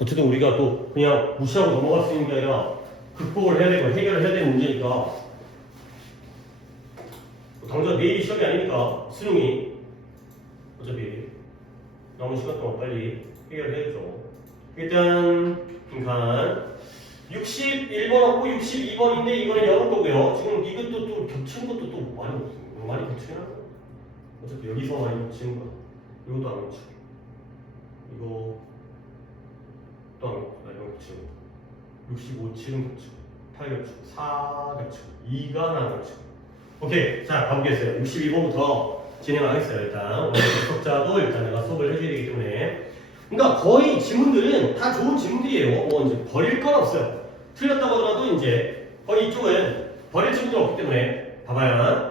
어쨌든 우리가 또 그냥 무시하고 넘어갈 수 있는 게 아니라 극복을 해야 되고 해결을 해야 되는 문제니까 당장 내일이 시험이 아니니까 수능이 어차피 남은 시간 동안 빨리 해결을 해야죠. 일단 빈칸 61번하고 62번인데 이거는 영어 거고요. 지금 이것도 또 겹치는 것도 또 많이 겹치긴 하죠. 어차피 여기서 많이 겹치는 거야. 이것도 안 겹치고 이거 또 안 겹치고 이거 겹치고 65, 7은 겹치고 8 겹치고 4 겹치고 2가 안 겹치고 오케이. 자 가보겠어요. 62번부터 진행하겠어요. 일단 오늘 접속자도 일단 내가 수업을 해줘야 되기 때문에 그러니까 거의 지문들은 다 좋은 지문들이에요. 뭐 이제 버릴 건 없어요. 틀렸다고 하더라도 이제 거의 이쪽은 버릴 지문이 없기 때문에 봐봐요.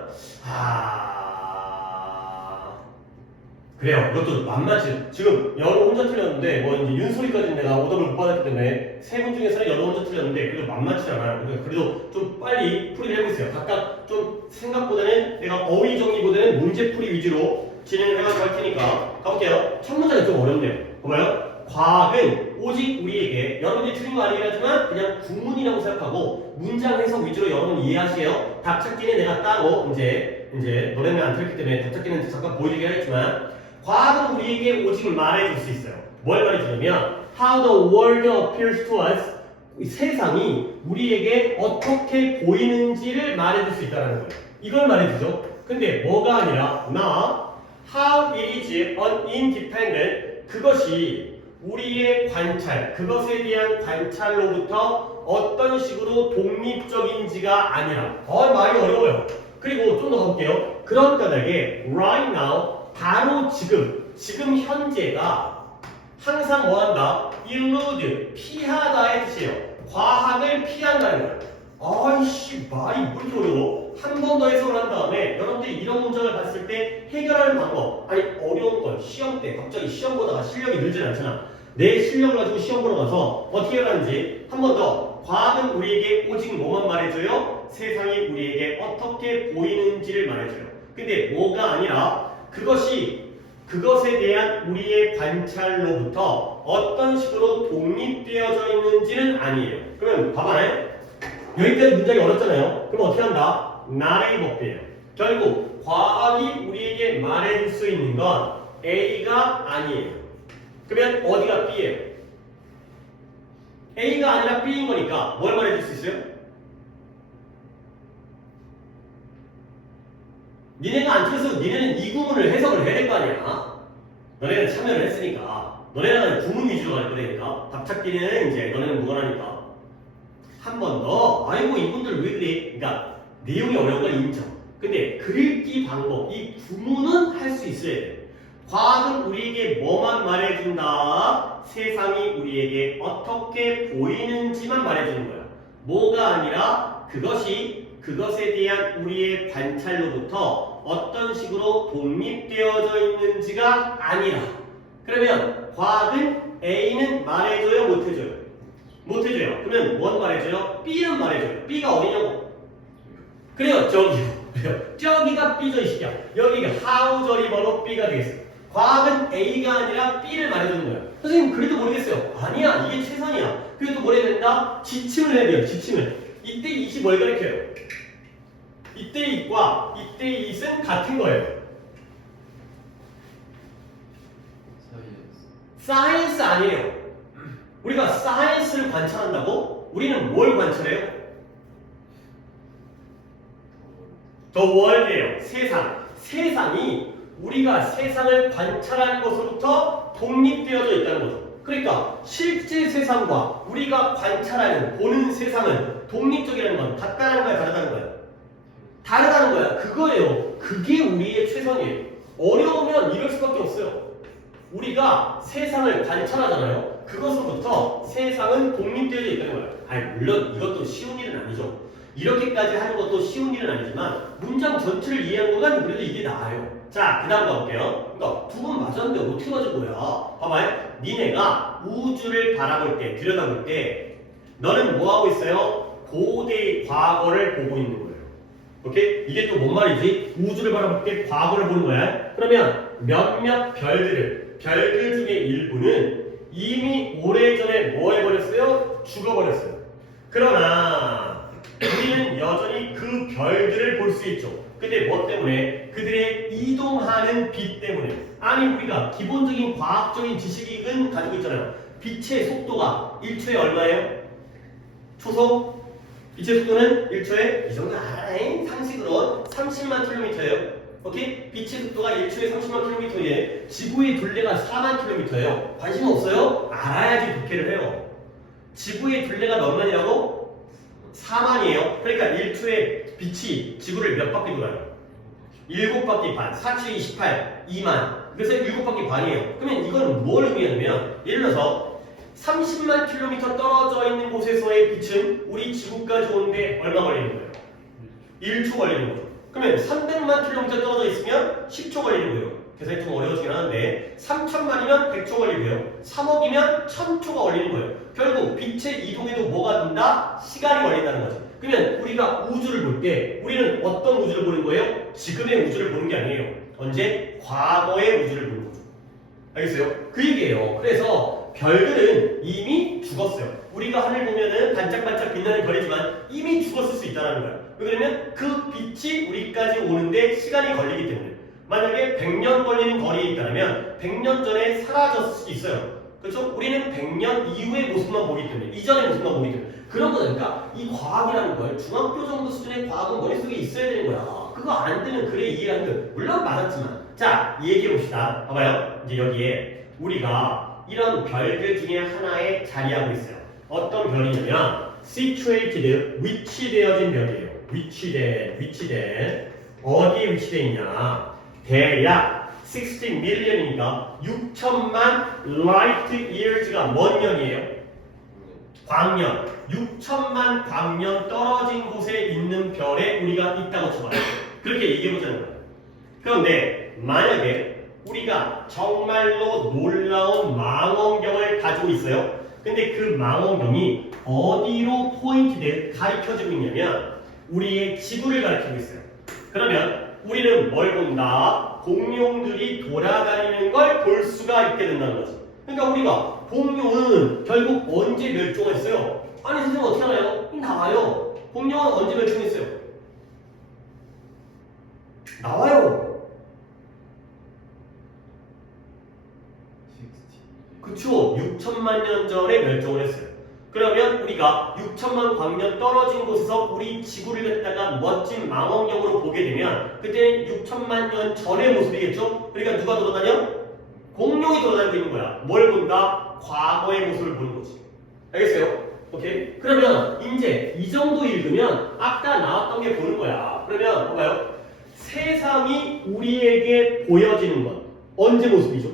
그래요. 이것도 만만치. 지금 연어 혼자 틀렸는데 뭐 이제 윤소리까지 내가 오답을 못 받았기 때문에 세 분 중에서는 연어 혼자 틀렸는데 그래도 만만치 않아요. 그러니까 그래도 좀 빨리 풀이를 해보세요. 각각 좀 생각보다는 내가 어휘 정리보다는 문제풀이 위주로 진행을 해가지고 할 테니까 가볼게요. 첫 문장이 좀 어렵네요. 봐봐요. 과학은 오직 우리에게 여러분이 틀린 거 아니긴 하지만 그냥 구문이라고 생각하고 문장 해석 위주로 여러분 이해하세요. 답 찾기는 내가 따로 이제 너네는 안 틀렸기 때문에 답 찾기는 잠깐 보여주긴 하겠지만 과학은 우리에게 오직 말해줄 수 있어요. 뭘 말해주냐면 How the world appears to us 이 세상이 우리에게 어떻게 보이는지를 말해줄 수 있다는 거예요. 이걸 말해주죠. 근데 뭐가 아니라 나 How it is an independent 그것이 우리의 관찰, 그것에 대한 관찰로부터 어떤 식으로 독립적인지가 아니라 말이 어려워요. 그리고 좀 더 가볼게요. 그런 까닭에 right now 바로 지금 현재가 항상 뭐한다? elude, 피하다의 뜻이에요. 과학을 피한다는 거예요. 아이씨 말이 왜 이렇게 어려워? 한 번 더 해석을 한 다음에 여러분들이 이런 문장을 봤을 때 해결하는 방법 아니 어려운 건 시험 때 갑자기 시험 보다가 실력이 늘진 않잖아. 내 실력을 가지고 시험 보러 가서 어떻게 하는지 한 번 더 과학은 우리에게 오직 뭐만 말해줘요? 세상이 우리에게 어떻게 보이는지를 말해줘요. 근데 뭐가 아니라 그것에 대한 우리의 관찰로부터 어떤 식으로 독립되어져 있는지는 아니에요. 그러면 봐봐요. 여기까지 문장이 어렵잖아요. 그럼 어떻게 한다? 나의 법이에요. 결국 과학이 우리에게 말해줄 수 있는 건 A가 아니에요. 그러면 어디가 B예요? A가 아니라 B인 거니까 뭘 말해줄 수 있어요? 니네가 안 틀려서 니네는 이 구문을 해석을 해야 될 거 아니야. 너네는 참여를 했으니까. 너네는 구문 위주로 갈 거니까. 답 찾기는 이제 너네는 무관하니까. 한 번 더. 아이고 이분들 왜 그래? 그러니까 내용이 어려운 건 인정. 근데 글읽기 방법, 이 구문은 할 수 있어야 돼. 과학은 우리에게 뭐만 말해준다? 세상이 우리에게 어떻게 보이는지만 말해주는 거야. 뭐가 아니라 그것에 대한 우리의 관찰로부터 어떤 식으로 독립되어져 있는지가 아니라 그러면 과학은 A는 말해줘요? 못해줘요? 못해줘요. 그러면 뭔 말해줘요? B는 말해줘요. B가 어디냐고? 그래요. 저기가 B죠 이 시기야. 여기가 하우절이 바로 B가 되겠어요. 과학은 A가 아니라 B를 말해주는 거예요. 선생님 그래도 모르겠어요. 아니야 이게 최선이야. 그래도 뭘 해야 된다? 지침을 해야 돼요. 지침을. 이때 이시 뭘 가리켜요? 이때 이과 이때 이은 같은 거예요. 사이언스 아니에요. 우리가 사이언스를 관찰한다고? 우리는 뭘 관찰해요? The world예요. 세상이 우리가 세상을 관찰하는 것으로부터 독립되어져 있다는 거죠. 그러니까 실제 세상과 우리가 관찰하는 보는 세상은 독립적이라는 건 같다는 거야, 다르다는 거야? 다르다는 거야. 그거예요. 그게 우리의 최선이에요. 어려우면 이럴 수밖에 없어요. 우리가 세상을 관찰하잖아요. 그것으로부터 세상은 독립되어져 있다는 거야. 아니 물론 이것도 쉬운 일은 아니죠. 이렇게까지 하는 것도 쉬운 일은 아니지만 문장 전체를 이해하는 것보다는 그래도 이게 나아요. 자, 그 다음 가볼게요. 그러니까 두 번 맞았는데 어떻게 맞을 거야? 봐봐요. 니네가 우주를 바라볼 때, 들여다볼 때 너는 뭐 하고 있어요? 고대의 과거를 보고 있는 거예요. 오케이? 이게 또 뭔 말이지? 우주를 바라볼 때 과거를 보는 거야. 그러면 몇몇 별들 중에 일부는 이미 오래전에 죽어버렸어요. 그러나 우리는 여전히 그 별들을 볼 수 있죠. 근데 뭐 때문에? 그들의 이동하는 빛 때문에. 아니 우리가 기본적인 과학적인 지식은 가지고 있잖아요. 빛의 속도가 1초에 얼마예요? 초속? 빛의 속도는 1초에 이 정도 알아요. 상식으로 30만 킬로미터예요. 오케이? 빛의 속도가 1초에 30만 킬로미터에 지구의 둘레가 4만 킬로미터예요. 관심 없어요? 알아야지 독해를 해요. 지구의 둘레가 몇 만이라고? 4만이에요. 그러니까 1초에 빛이 지구를 몇 바퀴 돌아요? 7바퀴 반. 4, 7, 28, 2만. 그래서 7바퀴 반이에요. 그러면 이건 뭘 의미하냐면 예를 들어서 30만 킬로미터 떨어져 있는 곳에서의 빛은 우리 지구까지 오는데 얼마 걸리는 거예요? 1초 걸리는 거죠. 그러면 300만 킬로미터 떨어져 있으면 10초 걸리는 거예요. 계산이 좀 어려워지긴 하는데 3천만이면 100초 걸리고요. 3억이면 1000초가 걸리는 거예요. 결국 빛의 이동에도 뭐가 된다? 시간이 걸린다는 거죠. 그러면 우리가 우주를 볼 때 우리는 어떤 우주를 보는 거예요? 지금의 우주를 보는 게 아니에요. 언제? 과거의 우주를 보는 거죠. 알겠어요? 그 얘기예요. 그래서 별들은 이미 죽었어요. 우리가 하늘 보면은 반짝반짝 빛나는 별이지만 이미 죽었을 수 있다는 거예요. 왜 그러면 그 빛이 우리까지 오는데 시간이 걸리기 때문에. 만약에 100년 걸리는 거리에 있다면 100년 전에 사라졌을 수도 있어요. 그렇죠? 우리는 100년 이후의 모습만 보기 때문에, 이전의 모습만 보기 때문에. 그런 거니까 이 과학이라는 걸 중학교 정도 수준의 과학은 머릿속에 있어야 되는 거야. 그거 안 되면 그래 이해가 안 돼. 물론 맞았지만. 자, 얘기해 봅시다. 봐봐요. 이제 여기에 우리가 이런 별들 중에 하나에 자리하고 있어요. 어떤 별이냐면 situated, 위치되어진 별이에요. 위치된. 어디에 위치되어 있냐? 대략 60 million이니까 6천만 light years가 뭔 년이에요? 광년. 6천만 광년 떨어진 곳에 있는 별에 우리가 있다고 쳐봐요. 그렇게 얘기해보자는 거예요. 그런데 만약에 우리가 정말로 놀라운 망원경을 가지고 있어요. 근데 그 망원경이 어디로 포인트를 가리켜주고 있냐면 우리의 지구를 가리키고 있어요. 그러면 우리는 뭘 본다? 공룡들이 돌아다니는 걸 볼 수가 있게 된다는 거지. 그러니까 우리가 공룡은 결국 언제 멸종했어요? 아니 선생님 어떻게 알아요? 나와요. 공룡은 언제 멸종했어요? 나와요. 그쵸? 6천만 년 전에 멸종을 했어요. 그러면 우리가 6천만 광년 떨어진 곳에서 우리 지구를 갖다가 멋진 망원경으로 보게 되면 그때는 6천만 년 전의 모습이겠죠? 그러니까 누가 돌아다녀? 공룡이 돌아다니고 있는 거야. 뭘 본다? 과거의 모습을 보는 거지. 알겠어요? 오케이? 그러면 이제 이 정도 읽으면 아까 나왔던 게 보는 거야. 그러면 봐봐요. 세상이 우리에게 보여지는 건 언제 모습이죠?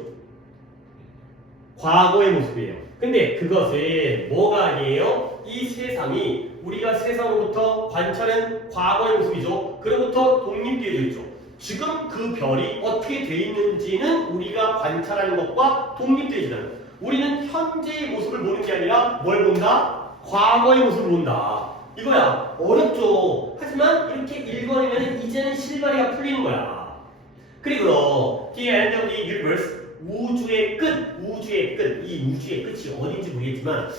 과거의 모습이에요. 근데 그것은 뭐가 아니에요? 이 세상이 우리가 세상으로부터 관찰한 과거의 모습이죠. 그로부터 독립되어져 있죠. 지금 그 별이 어떻게 돼 있는지는 우리가 관찰하는 것과 독립되어지잖아요. 우리는 현재의 모습을 보는 게 아니라 뭘 본다? 과거의 모습을 본다. 이거야. 어렵죠. 하지만 이렇게 읽어내면 이제는 실마리가 풀리는 거야. 그리고 the end of the universe 우주의 끝, 이 우주의 끝이 어딘지 모르겠지만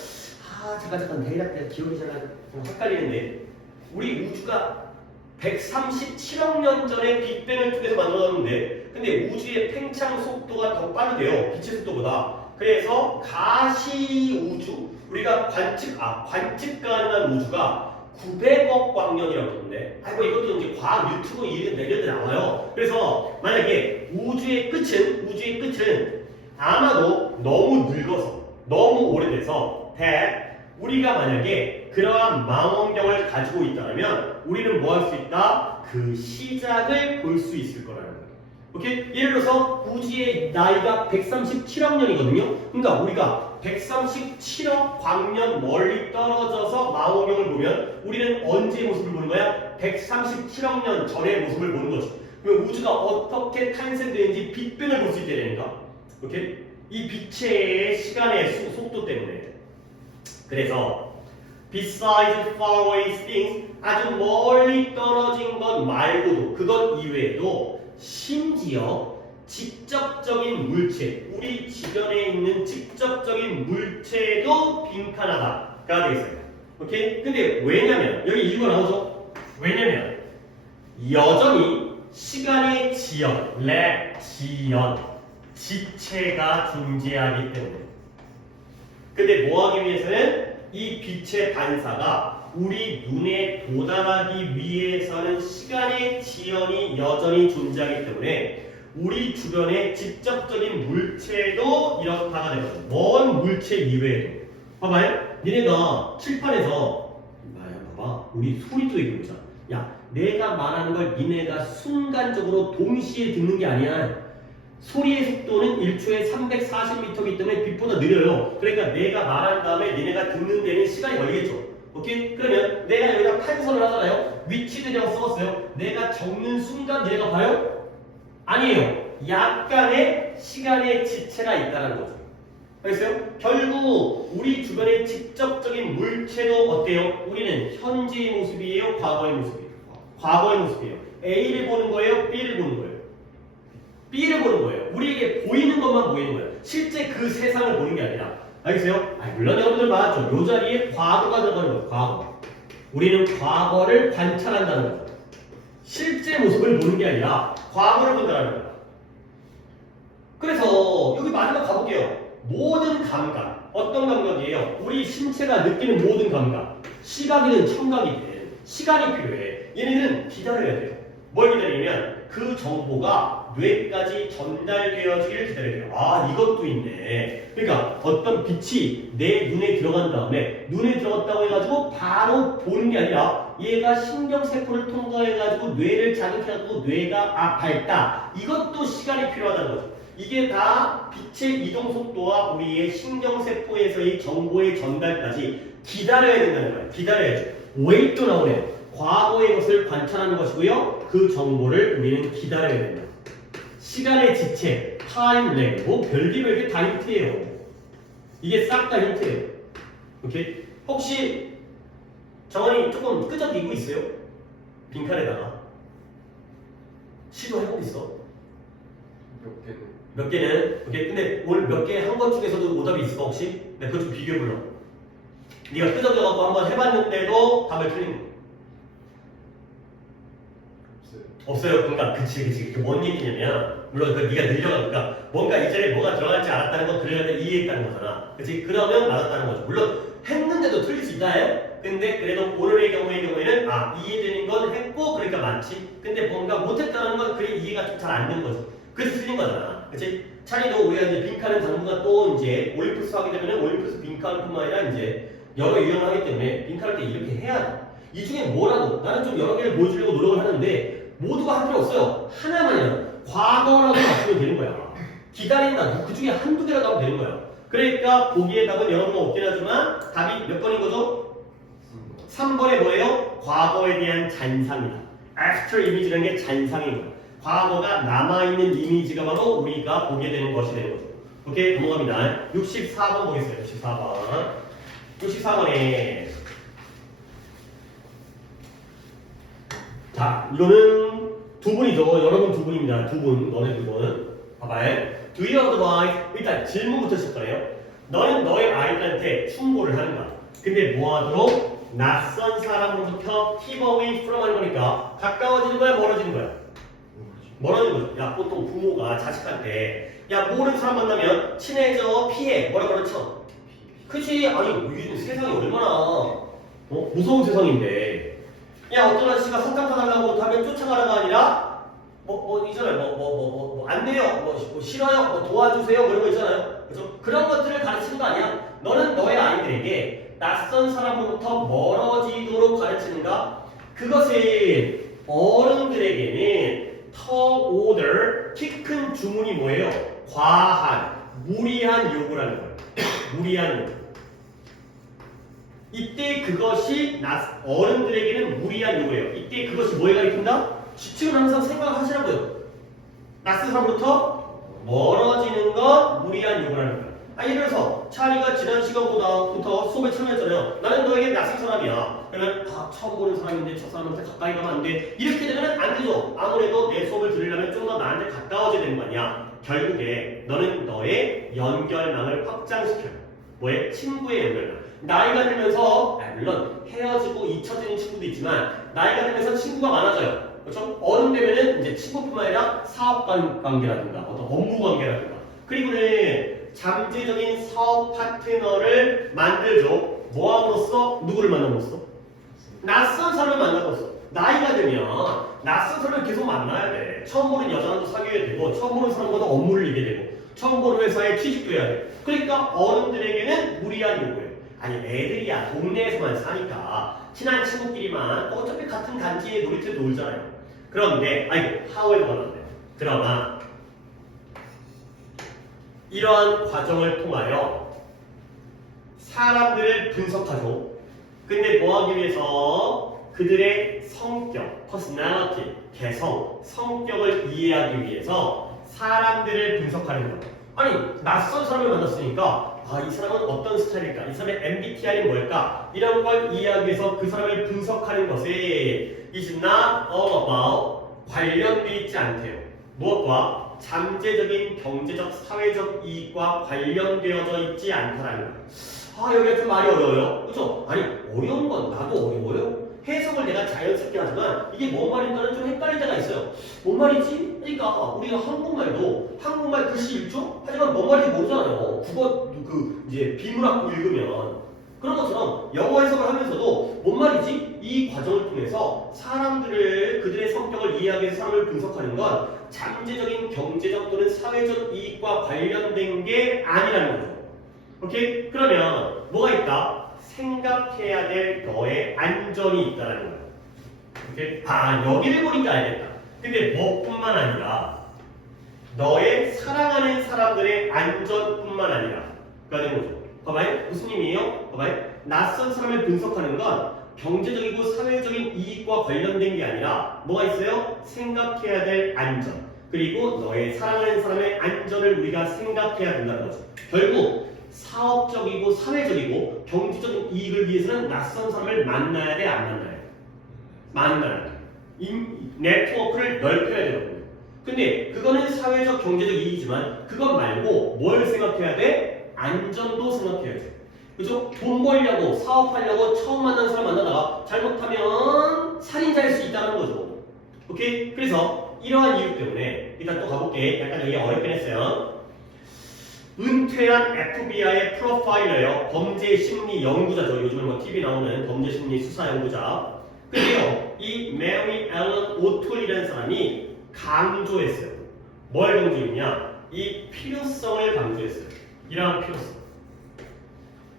잠깐 대략 기억이 잘 헷갈리는데 우리 우주가 137억 년 전에 빅뱅을 통해서 만들어졌는데 근데 우주의 팽창 속도가 더 빠르대요. 빛의 속도보다. 그래서 가시 우주, 우리가 관측 가능한 우주가 900억 광년이라고 그러는데 이것도 이제 과학 유튜브 이런 내려도 나와요. 그래서 만약에 우주의 끝은 아마도 너무 늙어서 너무 오래돼서 우리가 만약에 그러한 망원경을 가지고 있다면 우리는 뭐 할 수 있다? 그 시작을 볼 수 있을 거라는 거예요. 오케이? 예를 들어서 우주의 나이가 137억 년이거든요. 그러니까 우리가 137억 광년 멀리 떨어져서 망원경을 보면 우리는 언제의 모습을 보는 거야? 137억 년 전의 모습을 보는 거지. 그럼 우주가 어떻게 탄생되는지 빅뱅을 볼 수 있게 되니까. 오케이? 이 빛의 시간의 속도 때문에. 그래서 besides far away things 아주 멀리 떨어진 것 말고도 그것 이외에도 심지어 직접적인 물체, 우리 주변에 있는 직접적인 물체도 빈칸하다. 가 되겠어요. 오케이? 근데 왜냐면 여기 이유가 나오죠? 왜냐면 여전히 시간의 지연, 지체가 존재하기 때문에. 근데 뭐하기 위해서는 이 빛의 반사가 우리 눈에 도달하기 위해서는 시간의 지연이 여전히 존재하기 때문에 우리 주변의 직접적인 물체도 이렇다가 되거든. 먼 물체 이외에도. 봐봐요. 니네가 칠판에서 봐봐. 우리 소리 또 얘기해보자. 야, 내가 말하는 걸 니네가 순간적으로 동시에 듣는 게 아니야. 소리의 속도는 1초에 340m이기 때문에 빛보다 느려요. 그러니까 내가 말한 다음에 니네가 듣는 데는 시간이 걸리겠죠. 오케이? 그러면 내가 여기다 판선을 하잖아요. 위치대라고 써봤어요. 내가 적는 순간 니네가 봐요? 아니에요. 약간의 시간의 지체가 있다는 거죠. 알겠어요? 결국 우리 주변의 직접적인 물체도 어때요? 우리는 현재의 모습이에요? 과거의 모습이에요? 과거의 모습이에요. A를 보는 거예요? B를 보는 거예요? B를 보는 거예요. 우리에게 보이는 것만 보이는 거예요. 실제 그 세상을 보는 게 아니라. 알겠어요? 물론 여러분들 맞죠? 이 자리에 과거가 들어가는 거예요. 과거. 우리는 과거를 관찰한다는 거예요. 실제 모습을 보는 게 아니라 과거를 본다는 거예요. 그래서 여기 마지막 가볼게요. 모든 감각. 어떤 감각이에요? 우리 신체가 느끼는 모든 감각. 시각이든 청각이든 시간이 필요해. 얘네는 기다려야 돼요. 뭘 기다리냐면 그 정보가 뇌까지 전달되어지기를 기다려야 돼요. 아, 이것도 있네. 그러니까 어떤 빛이 내 눈에 들어간 다음에 눈에 들어갔다고 해가지고 바로 보는 게 아니라 얘가 신경세포를 통과해가지고 뇌를 자극해가지고 뇌가 밝다. 이것도 시간이 필요하다는 거죠. 이게 다 빛의 이동 속도와 우리의 신경세포에서의 정보의 전달까지 기다려야 된다는 거예요. 기다려야죠. wait도 나오네요. 과거의 것을 관찰하는 것이고요. 그 정보를 우리는 기다려야 된다. 시간의 지체, 타임 렉, 뭐 별게 다 힌트예요. 이게 싹 다 힌트예요. 오케이? 혹시 정원이 조금 끄적이고 있어요? 빈칸에다가 시도해보고 있어? 몇 개는? 오케이? 근데 오늘 몇 개 한 것 중에서도 오답이 있을까 혹시? 네, 그거 좀 비교해보려. 네가 끄적여갖고 한번 해봤는데도 답을 틀린 거. 없어요. 그러니까 그치. 그게 뭔 얘기냐면 물론 그 네가 늘려가니까 뭔가 이 자리에 뭐가 들어갈지 알았다는 건 그래야 이해했다는 거잖아. 그치? 그러면 맞았다는 거죠. 물론 했는데도 틀릴 수 있다해. 근데 그래도 오늘의 경우에는 이해되는 건 했고 그러니까 많지. 근데 뭔가 못했다는 건 그래 이해가 좀 잘 안 된 거지. 그래서 틀린 거잖아. 그치? 차리도 우리가 이제 빈칸은 당분간 또 이제 올림푸스 하게 되면 올림푸스 빈칸뿐만 아니라 이제 여러 유형을 하기 때문에 빈칸할 때 이렇게 해야 돼. 이 중에 뭐라도 나는 좀 여러 개를 보여주려고 노력을 하는데 모두가 할 필요 없어요. 하나만이야. 과거라도 맞추면 되는 거야. 기다린다. 그 중에 한두 개라도 하면 되는 거야. 그러니까 보기에 답은 여러 번 없긴 하지만 답이 몇 번인 거죠? 3번에 뭐예요? 과거에 대한 잔상이다. after image라는 게 잔상인 거야. 과거가 남아있는 이미지가 바로 우리가 보게 되는 것이 되는 거죠. 오케이? 넘어갑니다. 64번 보겠어요. 64번에 자, 이거는 두 분이죠. 여러분 두 분입니다. 두 분, 너네 두 분. 봐봐요. Do you advise? 일단 질문부터 시작해요. 너는 너의 아이들한테 충고를 하는가? 근데 뭐 하도록? 낯선 사람으로부터 keep away from 하는 거니까 가까워지는 거야, 멀어지는 거야? 멀어지는 거죠. 야, 보통 부모가 자식한테 야, 모르는 사람 만나면 친해져, 피해. 뭐라 그렇죠? 그치? 아니, 요즘 세상이 얼마나 무서운 세상인데 야, 어떤 아저씨가 사탕 사달라고 하면 쫓아가라가 아니라 있잖아요. 안 돼요. 뭐 싫어요. 뭐 도와주세요. 뭐 이런 거 있잖아요. 그래서 그런 것들을 가르치는 거 아니야. 너는 너의 아이들에게 낯선 사람으로부터 멀어지도록 가르치는가? 그것은 어른들에게는 order, 키 큰 주문이 뭐예요? 과한, 무리한 요구라는 거예요. 무리한 요구. 이때 그것이 어른들에게는 무리한 요구예요. 이때 그것이 뭐에 가리킨다? 지금 항상 생각하시라고요. 낯선 사람부터 멀어지는 건 무리한 요구라는 거예요. 예를 들어서 차리가 지난 시간부터 수업에 참여했잖아요. 나는 너에게 낯선 사람이야. 그러면 처음 보는 사람인데 저 사람한테 가까이 가면 안 돼. 이렇게 되면 안 되죠. 아무래도 내 수업을 들으려면 좀 더 나한테 가까워져야 되는 거 아니야. 결국에 너는 너의 연결망을 확장시켜요. 뭐에? 친구의 연결. 나이가 들면서 물론 헤어지고 잊혀지는 친구도 있지만 나이가 들면서 친구가 많아져요. 그렇죠? 어른 되면은 이제 친구뿐만 아니라 사업 관계라든가 어떤 업무 관계라든가 그리고는 잠재적인 사업 파트너를 만들죠. 뭐함으로써? 누구를 만남으로써? 낯선 사람을 만남으로써. 나이가 되면 낯선 사람을 계속 만나야 돼. 처음 보는 여자랑도 사귀어야 되고 처음 보는 사람과도 업무를 이게 되고 처음 보는 회사에 취직도 해야 돼. 그러니까 어른들에게는 무리한 요구예요. 아니 애들이야 동네에서만 사니까 친한 친구끼리만 어차피 같은 단지에 놀이터에 놀잖아요. 그런데 아이고 하우에도 말하는데 그러나 이러한 과정을 통하여 사람들을 분석하죠. 근데 뭐하기 위해서 그들의 성격, personality, 개성, 성격을 이해하기 위해서 사람들을 분석하는 거예요. 아니 낯선 사람을 만났으니까 이 사람은 어떤 스타일일까? 이 사람의 MBTI는 뭘까? 이런 걸 이해하기 위해서 그 사람을 분석하는 것이 is not all about 관련되어 있지 않대요. 무엇과? 잠재적인 경제적, 사회적 이익과 관련되어져 있지 않다라는 거예요. 여기가 좀 말이 어려워요. 그렇죠? 아니 어려운 건 나도 어려워요. 해석을 내가 자연스럽게 하지만 이게 뭔 말인가는 좀 헷갈릴 때가 있어요. 뭔 말이지? 그러니까 우리가 한국말도 한국말 글씨 읽죠? 하지만 뭔 말인지 모르잖아요. 국어 이제 비문학부 읽으면 그런 것처럼 영어 해석을 하면서도 뭔 말이지? 이 과정을 통해서 사람들을 그들의 성격을 이해하기 위해서 사람을 분석하는 건 잠재적인 경제적 또는 사회적 이익과 관련된 게 아니라는 거죠. 오케이? 그러면 뭐가 있다? 생각해야 될 너의 안전이 있다는 거예요. 오케이? 여기를 보니까 알겠다. 근데 뭐뿐만 아니라 너의 사랑하는 사람들의 안전뿐만 아니라 가 되는 거죠. 봐봐요. 무슨 의미예요? 봐봐요. 낯선 사람을 분석하는 건 경제적이고 사회적인 이익과 관련된 게 아니라 뭐가 있어요? 생각해야 될 안전. 그리고 너의 사랑하는 사람의 안전을 우리가 생각해야 된다는 거죠. 결국 사업적이고 사회적이고 경제적인 이익을 위해서는 낯선 사람을 만나야 돼, 안 만나야 돼? 만나야 돼. 네트워크를 넓혀야 되거든요. 근데 그거는 사회적 경제적 이익이지만 그것 말고 뭘 생각해야 돼? 안전도 생각해야 돼. 그죠? 돈 벌려고 사업하려고 처음 만난 사람 만나다가 잘못하면 살인자일 수 있다는 거죠. 오케이? 그래서 이러한 이유 때문에 일단 또 가볼게. 약간 여기 어렵긴 했어요. 은퇴한 FBI 프로파일러예요. 범죄 심리 연구자죠. 요즘에 뭐 TV 나오는 범죄 심리 수사 연구자. 근데요, 이 메리 앨런 오톨이라는 사람이 강조했어요. 뭘 강조했냐? 이 필요성을 강조했어요. 이러한 필요성.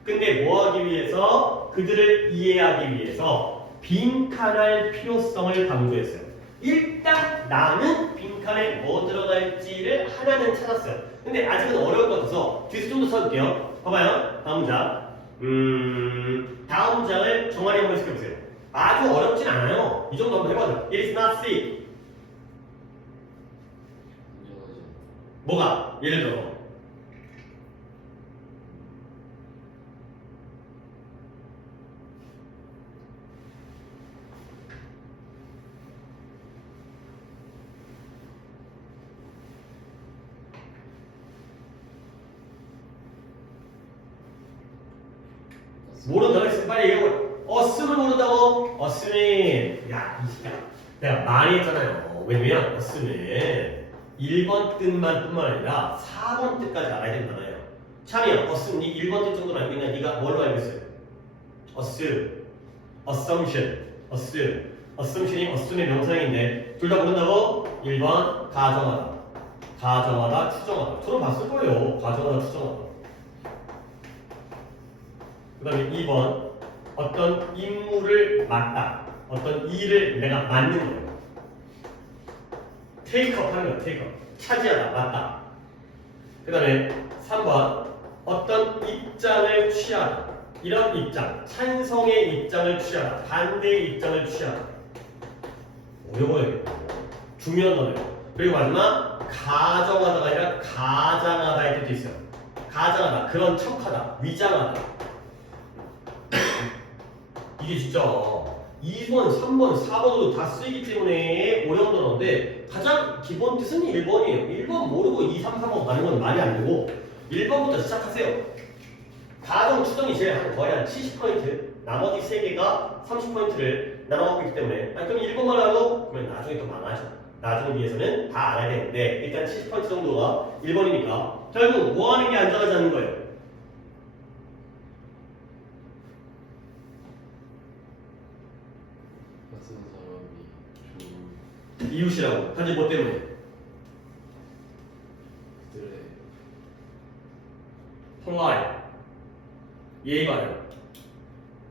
근데 뭐 하기 위해서? 그들을 이해하기 위해서 빈칸할 필요성을 강조했어요. 일단 나는 빈칸에 뭐 들어갈지를 하나는 찾았어요. 근데 아직은 어려울 것 같아서 뒤에서 좀 더 써볼게요. 봐봐요. 다음 장. 다음 장을 정한이 한번 시켜보세요. 아주 어렵진 않아요. 이 정도 한번 해봐요. It is not sick. 뭐가? 예를 들어. 모른다고 했으면 빨리 얘기해봐. 어슴을 모른다고? 어슴이 야 이 진짜 내가 많이 했잖아요. 왜냐면 어슴은 1번 뜻만 뿐만 아니라 4번 뜻까지 알아야 된다나요. 참이야 어슴 니 1번 뜻 정도는 알고 있냐? 네가 뭘로 알고 있어요? assume, assumption, assume, assumption이 assume의 명사형인데 둘 다 모른다고? 1번 가정하다, 가정하다, 추정하다. 저는 봤을 거예요. 가정하다, 추정하다. 그 다음에 2번 어떤 임무를 맡다, 어떤 일을 내가 맡는 거예요. 테이크업 하는 거예요. 테이크업, 차지하다, 맡다. 그 다음에 3번 어떤 입장을 취하다. 이런 입장, 찬성의 입장을 취하다, 반대의 입장을 취하다. 어려워요. 중요한 거예요. 그리고 마지막 가정하다가 아니라 가장하다의 뜻도 있어요. 가장하다, 그런 척하다, 위장하다. 이게 진짜 2번, 3번, 4번도 다 쓰이기 때문에 어려운 단어인데 가장 기본 뜻은 1번이에요. 1번 모르고 2, 3, 4번 가는 건 말이 안 되고 1번부터 시작하세요. 가정 추정이 제일 거의 한 70%, 나머지 3개가 30%를 나눠 갖고 있기 때문에 그럼 1번만 하고 그러면 나중에 또 망하죠. 나중을 위해서는 다 알아야 되는데 일단 70% 정도가 1번이니까 결국 뭐 하는 게 안전하지 않는 거예요? 낯선 사람이 좋은 이웃이라고. 단지 뭐 때문에? 그들의 polite, 예의 바른,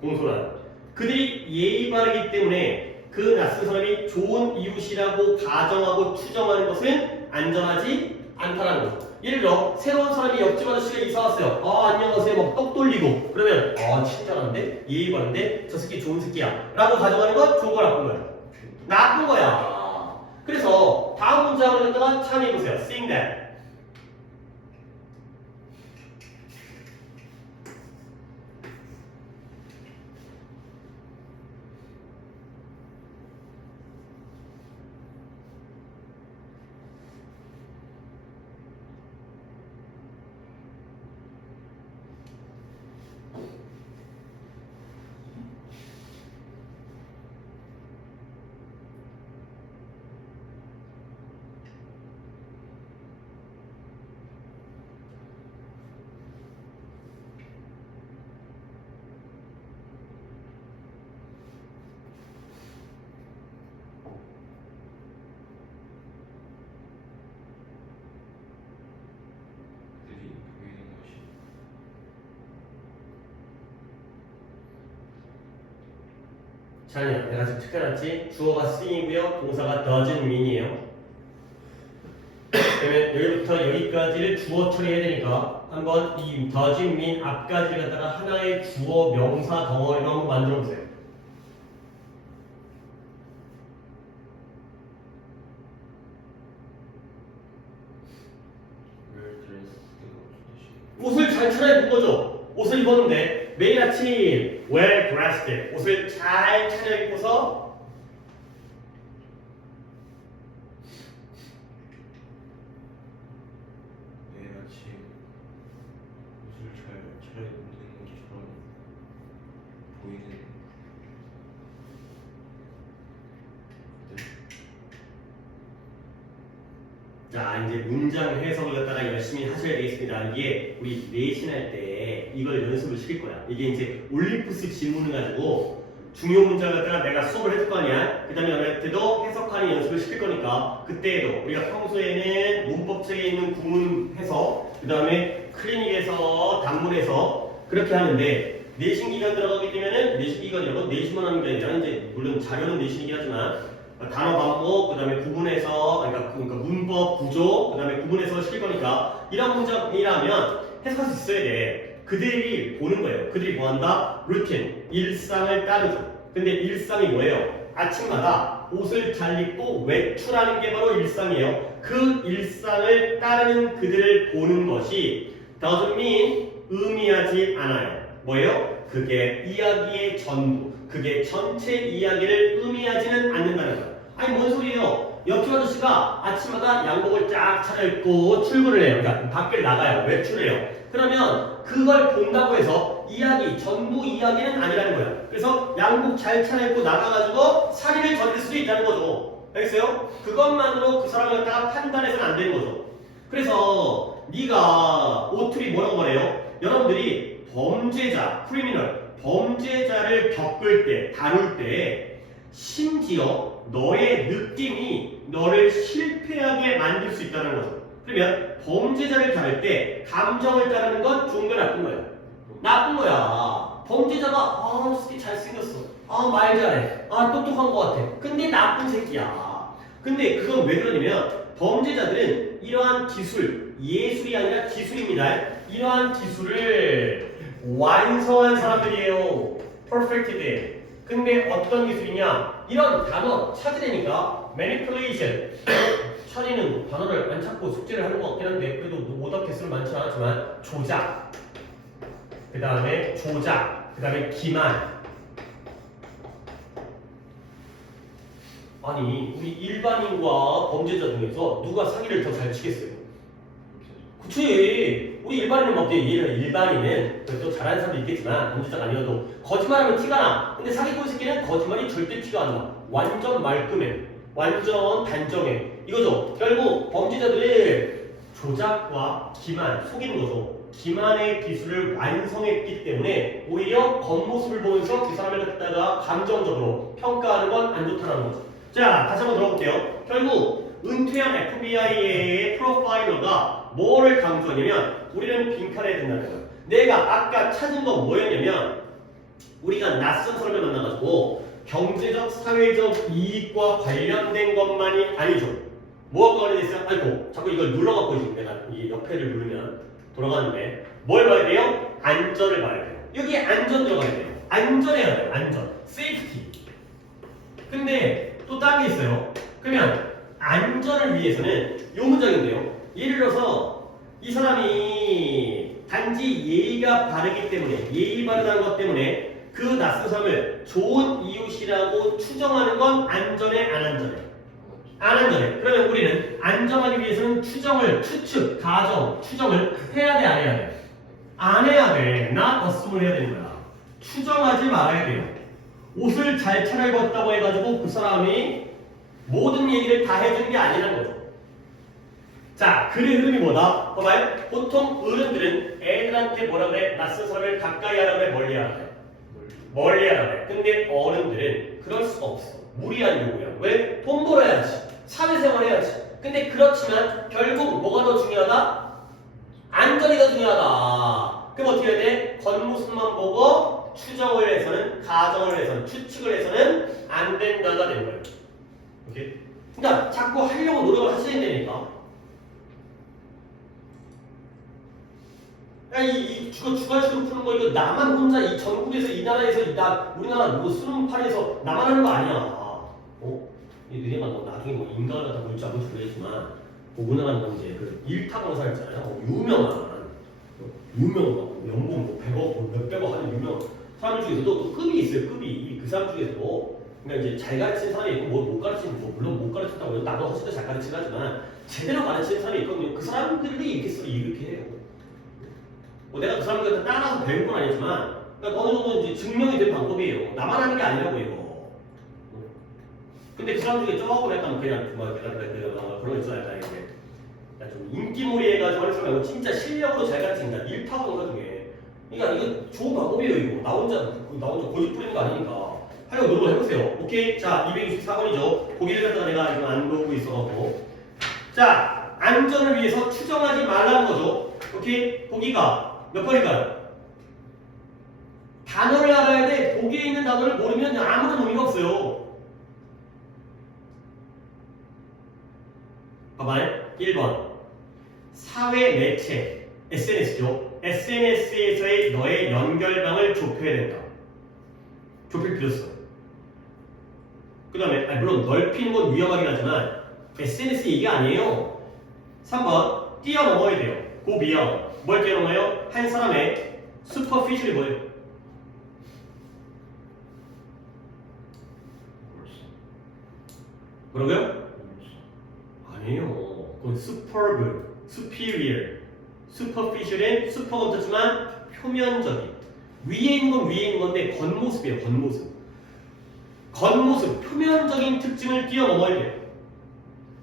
공손한. 그들이 예의 바르기 때문에 그 낯선 사람이 좋은 이웃이라고 가정하고 추정하는 것은 안전하지 않다라는 거죠. 예를 들어 새로운 사람이 옆집 아저씨가 이사 왔어요. 안녕하세요 막 떡 돌리고 그러면 친절한데 예의 바른데 저 새끼 좋은 새끼야 라고 가정하는 건 좋은 거야 나쁜 거야? 나쁜 거야. 그래서 다음 문장을 갖다가 참여해보세요. Sing that. 그들이 보이는 것이 자냐, 내가 지금 특별하지? 주어가 sing이고요, 동사가 doesn't mean이에요. 그러면 여기부터 여기까지를 주어 처리해야 되니까 한번 이 doesn't mean 앞까지를 갖다가 하나의 주어 명사 덩어리로 한번 만들어 보세요. well dressed 옷을 잘 차려입은 거죠. 옷을 입었는데 매일 아침 well dressed 옷을 잘 차려입고서 매일 아침 옷을 잘 차려입는 것처럼 보이는 그들 자 이제 문장 해석을 갖다가 열심히 하셔야 되겠습니다. 이게 우리 내신할 때 이걸 연습을 시킬 거야. 이게 이제 올림푸스 질문을 가지고 중요 문장을 갖다가 내가 수업을 해줄 거 아니야. 그 다음에 너네 때도 해석하는 연습을 시킬 거니까 그때에도 우리가 평소에는 문법책에 있는 구문 해석 그 다음에 클리닉에서 단문에서 그렇게 하는데 내신 기간 들어가게 되면은 내신 기간이라고 내신만 하는 게 아니라 이제 물론 자료는 내신이긴 하지만 단어 반복, 그 다음에 구분해서, 그러니까 문법, 구조, 그 다음에 구분해서 시킬 거니까 이런 문장이라면 해석할 수 있어야 돼. 그들이 보는 거예요. 그들이 뭐 한다? 루틴, 일상을 따르죠. 근데 일상이 뭐예요? 아침마다 옷을 잘 입고 외출하는 게 바로 일상이에요. 그 일상을 따르는 그들을 보는 것이 doesn't mean 의미하지 않아요. 뭐예요? 그게 이야기의 전부, 그게 전체 이야기를 의미하지는 않는다는 거예요. 아니 뭔 소리예요? 옆집 아저씨가 아침마다 양복을 쫙 차려입고 출근을 해요. 그러니까 밖을 나가요. 외출을 해요. 그러면 그걸 본다고 해서 이야기, 전부 이야기는 아니라는 거예요. 그래서 양복 잘 차려입고 나가가지고 살인을 저질 수도 있다는 거죠. 알겠어요? 그것만으로 그 사람을 갖다가 판단해서는 안 되는 거죠. 그래서 네가 오투리 뭐라고 말해요? 여러분들이 범죄자, 크리미널, 범죄자를 겪을 때, 다룰 때 심지어 너의 느낌이 너를 실패하게 만들 수 있다는 거죠. 그러면 범죄자를 다룰 때 감정을 따르는 건 좋은 거야, 나쁜 거야? 나쁜 거야. 범죄자가 저 새끼 잘생겼어. 말 잘해. 똑똑한 거 같아. 근데 나쁜 새끼야. 근데 그건 왜 그러냐면 범죄자들은 이러한 기술, 예술이 아니라 기술입니다. 이러한 기술을 완성한 사람들이에요. perfected. 근데 어떤 기술이냐? 이런 단어 찾으려니까 manipulation. 처리는 단어를 안 찾고 숙제를 하는 것 같긴 한데 그래도 오답 개수는 많지 않았지만 조작. 그 다음에 조작. 그 다음에 기만. 아니 우리 일반인과 범죄자 중에서 누가 사기를 더 잘 치겠어요? 그치. 우리 일반인은 뭐 일반인은 또 잘하는 사람도 있겠지만 범죄자가 아니어도 거짓말하면 티가 나. 근데 사기꾼 새끼는 거짓말이 절대 티가 안 나. 완전 말끔해. 완전 단정해. 이거죠. 결국 범죄자들이 조작과 기만, 속이는 거죠. 기만의 기술을 완성했기 때문에 오히려 겉모습을 보면서 그 사람을 갖다가 감정적으로 평가하는 건 안 좋다는 거죠. 자, 다시 한번 들어볼게요. 결국 은퇴한 FBI의 프로파일러가 뭐를 강조하냐면 우리는 빈칸해야 된다는 거예요. 내가 아까 찾은 건 뭐였냐면 우리가 낯선 사람을 만나가지고 경제적, 사회적 이익과 관련된 것만이 아니죠. 뭐가 관련돼 있어요? 아이고, 자꾸 이걸 눌러갖고 지금 내가 이 옆에를 누르면 돌아가는데 뭘 봐야 돼요? 안전을 봐야 돼요. 여기 안전 들어가야 돼요. 안전해야 돼요. 안전. 세이프티. 근데 또 다른 게 있어요. 그러면 안전을 위해서는 요 문장인데요. 예를 들어서 이 사람이 단지 예의가 바르기 때문에 예의 바르다는 것 때문에 그 낯선 사람을 좋은 이웃이라고 추정하는 건 안전해 안 안전해? 안 안전해. 그러면 우리는 안전하기 위해서는 추측, 가정, 추정을 해야 돼 안 해야 돼? 안 해야 돼. not assume을 해야 되는 거야. 추정하지 말아야 돼요. 옷을 잘 차려입었다고 해가지고 그 사람이 모든 얘기를 다 해주는 게 아니라는 거죠. 자, 글의 흐름이 뭐다? 봐봐요. 보통 어른들은 애들한테 뭐라 그래? 낯선 사람을 가까이 하라 그래? 멀리 하라 그래? 멀리 하라 그래. 근데 어른들은 그럴 수가 없어. 무리한 요구야. 왜? 돈 벌어야지. 사회생활 해야지. 근데 그렇지만 결국 뭐가 더 중요하다? 안전이 더 중요하다. 그럼 어떻게 해야 돼? 겉모습만 보고 추정을 해서는, 가정을 해서는, 추측을 해서는 안 된다가 되는 거예요. 오케이? 그러니까 자꾸 하려고 노력을 하셔야 되니까. 이 주관식으로 푸는 거 이거 나만 혼자 이 전국에서 이 나라에서 우리나라 뭐 수능판에서 나만 하는 거 아니야. 너네가 뭐 나중에 뭐 인간을 갖다 볼지 안 볼지 모르겠지만 우리나라는 이제 그 일타강사 있잖아요. 유명한 연봉 뭐 100억 뭐 몇백억 하는 유명 사람 중에서도 또 급이 있어요. 급이 그 사람 중에서도 그러니까 이제 잘 가르치는 사람이 있고 못 가르치는 뭐 물론 못 가르친다고 해서 나도 훨씬 더 잘 가르치긴 하지만 제대로 가르치는 사람이 있거든요. 그 사람들이 이렇게 써 이렇게 해요. 뭐 내가 그 사람들한테 따라서 배운 건 아니지만 그러니까 어느 정도 이제 증명이 된 방법이에요. 나만 하는 게 아니라고 이거. 근데 그 사람 중에 조금 약간 그냥 그런 거 있잖아요. 약간 이렇게 좀 인기몰이 해가지고 하는 사람 말고 진짜 실력으로 잘 가르친다. 일타고 그 중에. 그러니까 이거 좋은 방법이에요. 이거 나 혼자 고집 부리는 거 아니니까. 하려고 노력을 해보세요. 오케이? 자, 264번이죠. 고기를 갖다가 내가 지금 안 보고 있어갖고. 자, 안전을 위해서 추정하지 말라는 거죠. 오케이? 보기가 몇 번일까요? 단어를 알아야 돼. 보기에 있는 단어를 모르면 아무런 의미가 없어요. 봐봐요. 1번. 사회 매체, SNS죠. SNS에서의 너의 연결망을 좁혀야 된다. 좁힐 필요 없어. 그 다음에, 물론 넓히는 건 위험하긴 하지만, SNS 얘기 아니에요. 3번. 뛰어넘어야 돼요. go beyond. 뭘 뛰어넘어요? 한 사람의 superficial이 뭐예요? 뭐라고요? 아니에요. 그건 superb, superior, superficial은 super가 붙었지만 표면적인. 위에 있는 건 위에 있는 건데 겉모습이에요. 겉모습, 표면적인 특징을 뛰어넘어야 돼요.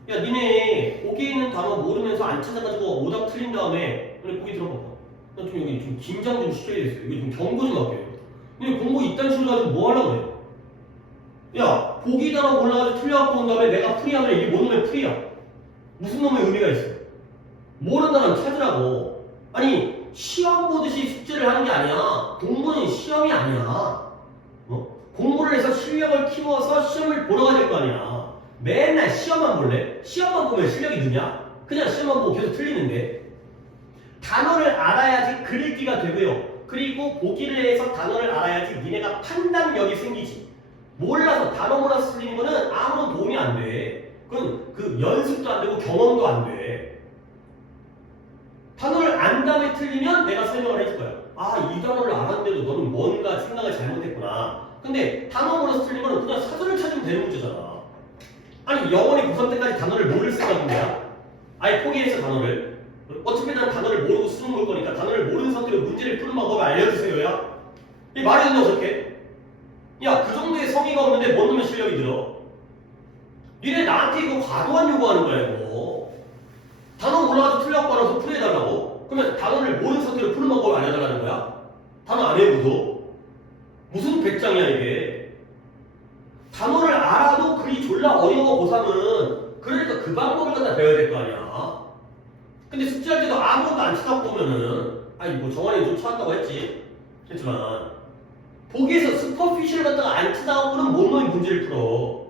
야, 니네 거기에 있는 단어 모르면서 안 찾아가지고 오답 틀린 다음에 오늘 거기 들어봐봐. 나 좀 여기 좀 긴장 좀 시켜야겠어요. 여기 좀 경고 좀 할게요. 니네 공부 이딴 식으로 가지고 뭐 하려고 그래? 야, 보기 단어 올라가지고 틀려갖고 온 다음에 내가 풀이하면 이게 뭔 놈의 풀이야? 무슨 놈의 의미가 있어? 모르는 단어 찾으라고. 아니, 시험 보듯이 숙제를 하는 게 아니야. 공부는 시험이 아니야. 공부를 해서 실력을 키워서 시험을 보러 가야 될 거 아니야. 맨날 시험만 볼래? 시험만 보면 실력이 느냐? 그냥 시험만 보고 계속 틀리는데. 단어를 알아야지 글 읽기가 되고요. 그리고 보기를 해서 단어를 알아야지 니네가 판단력이 생기지. 몰라서 단어 몰라서 틀리는 거는 아무런 도움이 안 돼. 그건 그 연습도 안 되고 경험도 안 돼. 단어를 안 다음에 틀리면 내가 설명을 해줄 거야. 아, 이 단어를 알았는데도 너는 뭔가 생각을 잘못했구나. 근데 단어 몰라서 틀린 거는 그냥 사전을 찾으면 되는 문제잖아. 아니, 영원히 고3 때까지 단어를 모를 생각인 거야? 아예 포기했어, 단어를. 어차피 난 단어를 모르고 쓰는 걸 거니까 단어를 모르는 상태로 문제를 푸는 방법을 알려주세요야. 이 말이 된다고 어떡해? 야, 그 정도의 성의가 없는데 뭔 놈의 실력이 들어? 니네 나한테 이거 과도한 요구하는 거야 이거. 단어 몰라서 틀렸고 알아서 풀이해달라고? 그러면 단어를 모르는 상태로 푸는 방법을 알려달라는 거야? 단어 안 외우고도? 무슨 배짱이야 이게? 단어를 알아도 글이 졸라 어려워 고3은 그러니까 그 방법을 갖다 배워야 될 거 아니야. 근데 숙제할 때도 아무것도 안 쳐다보면은 아니 뭐 정환이 좀 찾았다고 했지만 보기에서 슈퍼피쉬를 갖다가 안 쳐다보고는 뭔 놈이 문제를 풀어.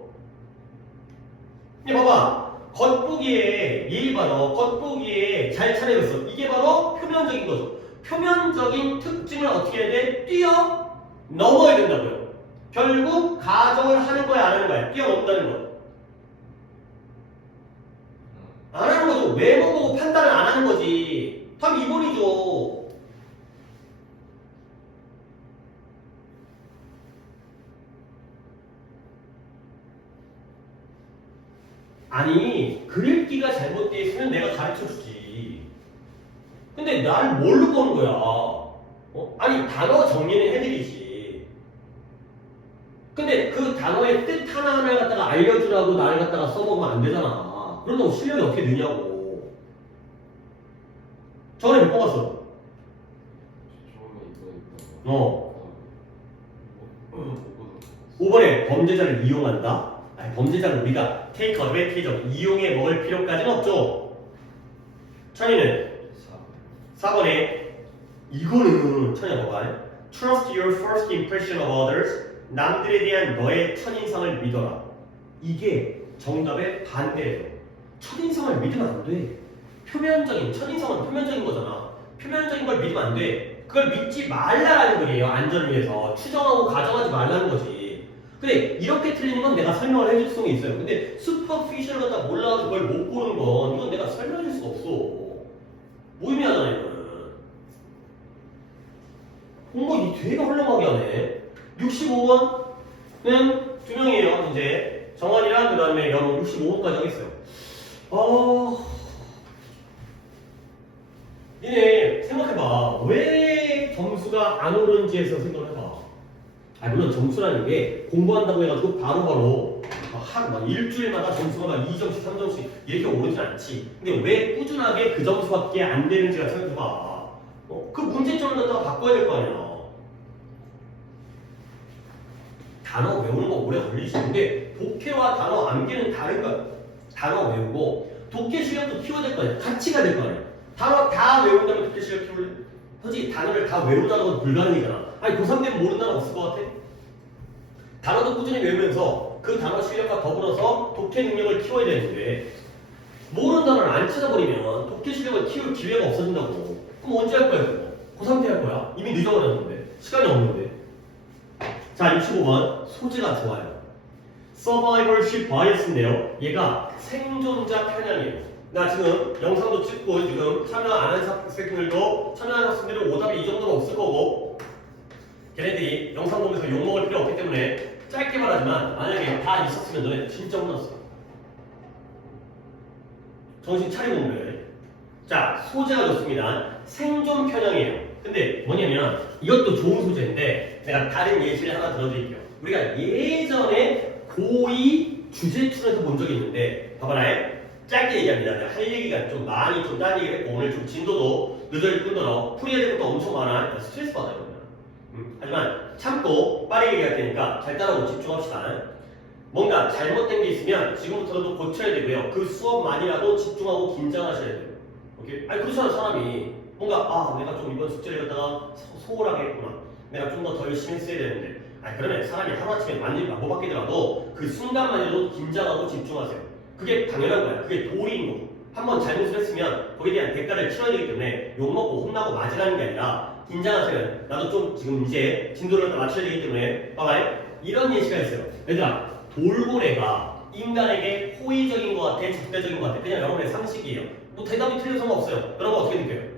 이게 봐봐. 겉보기에 예의 바로 겉보기에 잘 차려있어. 이게 바로 표면적인 거죠. 표면적인 특징을 어떻게 해야 돼? 뛰어 넘어야 된다고요. 결국 가정을 하는 거야 안 하는 거야? 뛰어넘는다는 거. 안 하는 거죠. 외모 보고 판단을 안 하는 거지. 답 2번이죠. 아니 그릴기가 잘못되어 있으면 내가 가르쳐주지. 근데 날 뭘로 보는 거야? 아니 단어 정리는 해드리지. 근데 그 단어의 뜻 하나하나를 갖다가 알려주라고 나를 갖다가 써보면 안 되잖아. 그런다고 실력이 어떻게 느냐고. 저번에 몇 번 봤어? 어. 5번에 범죄자를 이용한다? 아니, 범죄자를 우리가 take advantage of, 이용해 먹을 필요까지는 없죠. 찬이는 4번에 이거는 찬이야 봐봐. Trust your first impression of others. 남들에 대한 너의 첫인상을 믿어라. 이게 정답의 반대예요. 첫인상을 믿으면 안 돼. 표면적인, 첫인상은 표면적인 거잖아. 표면적인 걸 믿으면 안 돼. 그걸 믿지 말라라는 거예요. 안전을 위해서. 추정하고 가정하지 말라는 거지. 근데 이렇게 틀리는 건 내가 설명을 해줄 수가 있어요. 근데 슈퍼피셜 갖다 몰라서 그걸 못 고르는 건 이건 내가 설명해 줄 수가 없어. 무의미하잖아 이거는. 공부 이 되게 헐렁하게 하네. 65번은 두 명이에요. 이제 정환이랑 그 다음에 연호 65번까지 하겠어요. 니네 생각해봐. 왜 점수가 안 오른지에서 생각을 해봐. 물론 점수라는 게 공부한다고 해가지고 바로바로 막 일주일마다 점수가 막 2점씩 3점씩 이렇게 오르진 않지. 근데 왜 꾸준하게 그 점수밖에 안 되는지가 생각해봐. 그 문제점을 갖다가 바꿔야 될 거 아니야. 단어 외우는 거 오래 걸리지. 근데 독해와 단어 암기는 다른 거야. 단어 외우고 독해 실력도 키워야 될 거 아니야. 같이 가야 될 거 아니야. 단어 다 외운다면 독해 실력 키울래? 솔직히 단어를 다 외운다는 건 불가능이잖아. 아니 고3 되면 모르는 단어 없을 것 같아? 단어도 꾸준히 외우면서 그 단어 실력과 더불어서 독해 능력을 키워야 되는데 모르는 단어를 안 찾아버리면 독해 실력을 키울 기회가 없어진다고. 그럼 언제 할 거야 그거? 고3 때 할 거야? 이미 늦어버렸는데 시간이 없는데. 자 65번 소재가 좋아요. Survivorship bias인데요. 얘가 생존자 편향이에요. 나 지금 영상도 찍고 지금 참여 안 한 학생들도 참여한 학생들은 오답이 이 정도는 없을 거고 걔네들이 영상 보면서 욕먹을 필요 없기 때문에 짧게 말하지만 만약에 다 있었으면 너네 진짜 혼났어. 정신 차리고 공부해. 자 소재가 좋습니다. 생존 편향이에요. 근데 뭐냐면 이것도 좋은 소재인데 내가 다른 예시를 하나 들어드릴게요. 우리가 예전에 고2 주제출에서 본 적이 있는데 봐봐라. 짧게 얘기합니다. 내가 할 얘기가 좀 많이 좀 딴 얘기를 했고 오늘 좀 진도도 늦어질 뿐더러 풀이해야 될 것도 엄청 많아. 스트레스 받아요. 하지만 참고 빠르게 얘기할 테니까 잘 따라오고 집중합시다. 뭔가 잘못된 게 있으면 지금부터라도 고쳐야 되고요. 그 수업만이라도 집중하고 긴장하셔야 돼요. 오케이? 아니 그렇잖아 사람이. 뭔가 내가 좀 이번 숙제를 갖다가 소홀하게 했구나. 내가 좀 더 열심히 했어야 되는데. 그러면 사람이 하루아침에 완전히 못 바뀌더라도 그 순간만이라도 긴장하고 집중하세요. 그게 당연한 거야. 그게 도리인 거고. 한번 잘못을 했으면 거기에 대한 대가를 치러야 되기 때문에 욕먹고 혼나고 맞으라는 게 아니라 긴장하세요. 나도 좀 지금 이제 진도를 맞춰야 되기 때문에 봐봐요. 이런 예시가 있어요. 얘들아 돌고래가 인간에게 호의적인 것 같아? 적대적인 것 같아? 그냥 여러분의 상식이에요. 뭐 대답이 틀린 상관 없어요. 여러분 어떻게 느껴요?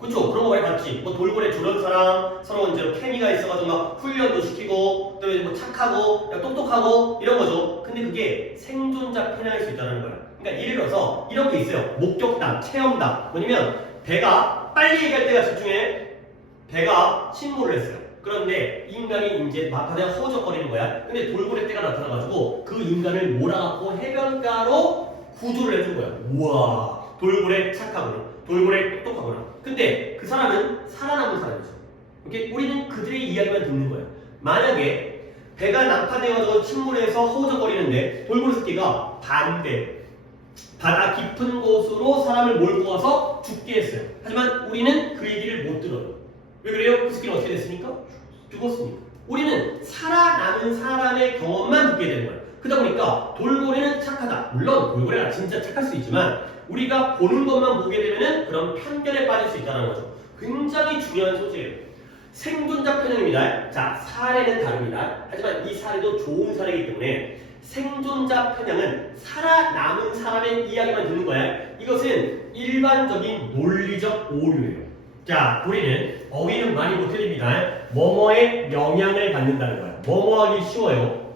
그쵸? 그런 거 많이 봤지. 뭐 돌고래 조련사랑 서로 이제 케미가 있어가지고 막 훈련도 시키고 또 뭐 착하고 똑똑하고 이런 거죠. 근데 그게 생존자 편향일 수 있다는 거야. 그러니까 예를 들어서 이런 게 있어요. 목격담, 체험담. 뭐냐면 배가 빨리 얘기할 때가 집중해. 배가 침몰을 했어요. 그런데 인간이 이제 바다에 허우적거리는 거야. 근데 돌고래 떼가 나타나가지고 그 인간을 몰아갖고 해변가로 구조를 해준 거야. 우와, 돌고래 착하구나. 돌고래 똑똑하구나. 근데 그 사람은 살아남은 사람이죠. 오케이? 우리는 그들의 이야기만 듣는 거야. 만약에 배가 난파되어서 침몰해서 허우적거리는데 돌고래 새끼가 반대 바다 깊은 곳으로 사람을 몰고 와서 죽게 했어요. 하지만 우리는 그 얘기를 못 들어요. 왜 그래요? 그 새끼는 어떻게 됐습니까? 죽었으니까. 우리는 살아남은 사람의 경험만 듣게 되는 거예요. 그러다 보니까 돌고래는 착하다. 물론 돌고래가 진짜 착할 수 있지만 우리가 보는 것만 보게 되면은 그런 편견에 빠질 수 있다는 거죠. 굉장히 중요한 소재예요. 생존자 편향입니다. 자, 사례는 다릅니다. 하지만 이 사례도 좋은 사례이기 때문에 생존자 편향은 살아남은 사람의 이야기만 듣는 거야. 이것은 일반적인 논리적 오류예요. 자, 우리는 어휘는 많이 못해줍니다. 뭐뭐에 영향을 받는다는 거야. 뭐뭐 하기 쉬워요.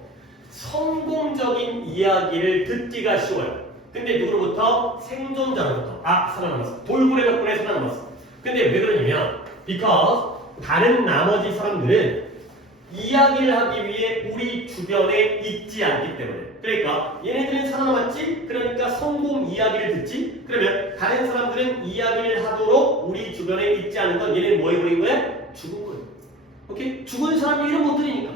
성공적인 이야기를 듣기가 쉬워요. 근데 누구로부터? 생존자로부터. 아, 살아남았어. 돌고래 덕분에 살아남았어. 근데 왜 그러냐면 because 다른 나머지 사람들은 이야기를 하기 위해 우리 주변에 있지 않기 때문에. 그러니까 얘네들은 살아남았지? 그러니까 성공 이야기를 듣지? 그러면 다른 사람들은 이야기를 하도록 우리 주변에 있지 않은 건 얘네는 뭐 해버린 거야? 죽은 거예요. 오케이? 죽은 사람 얘기를 못 들으니까.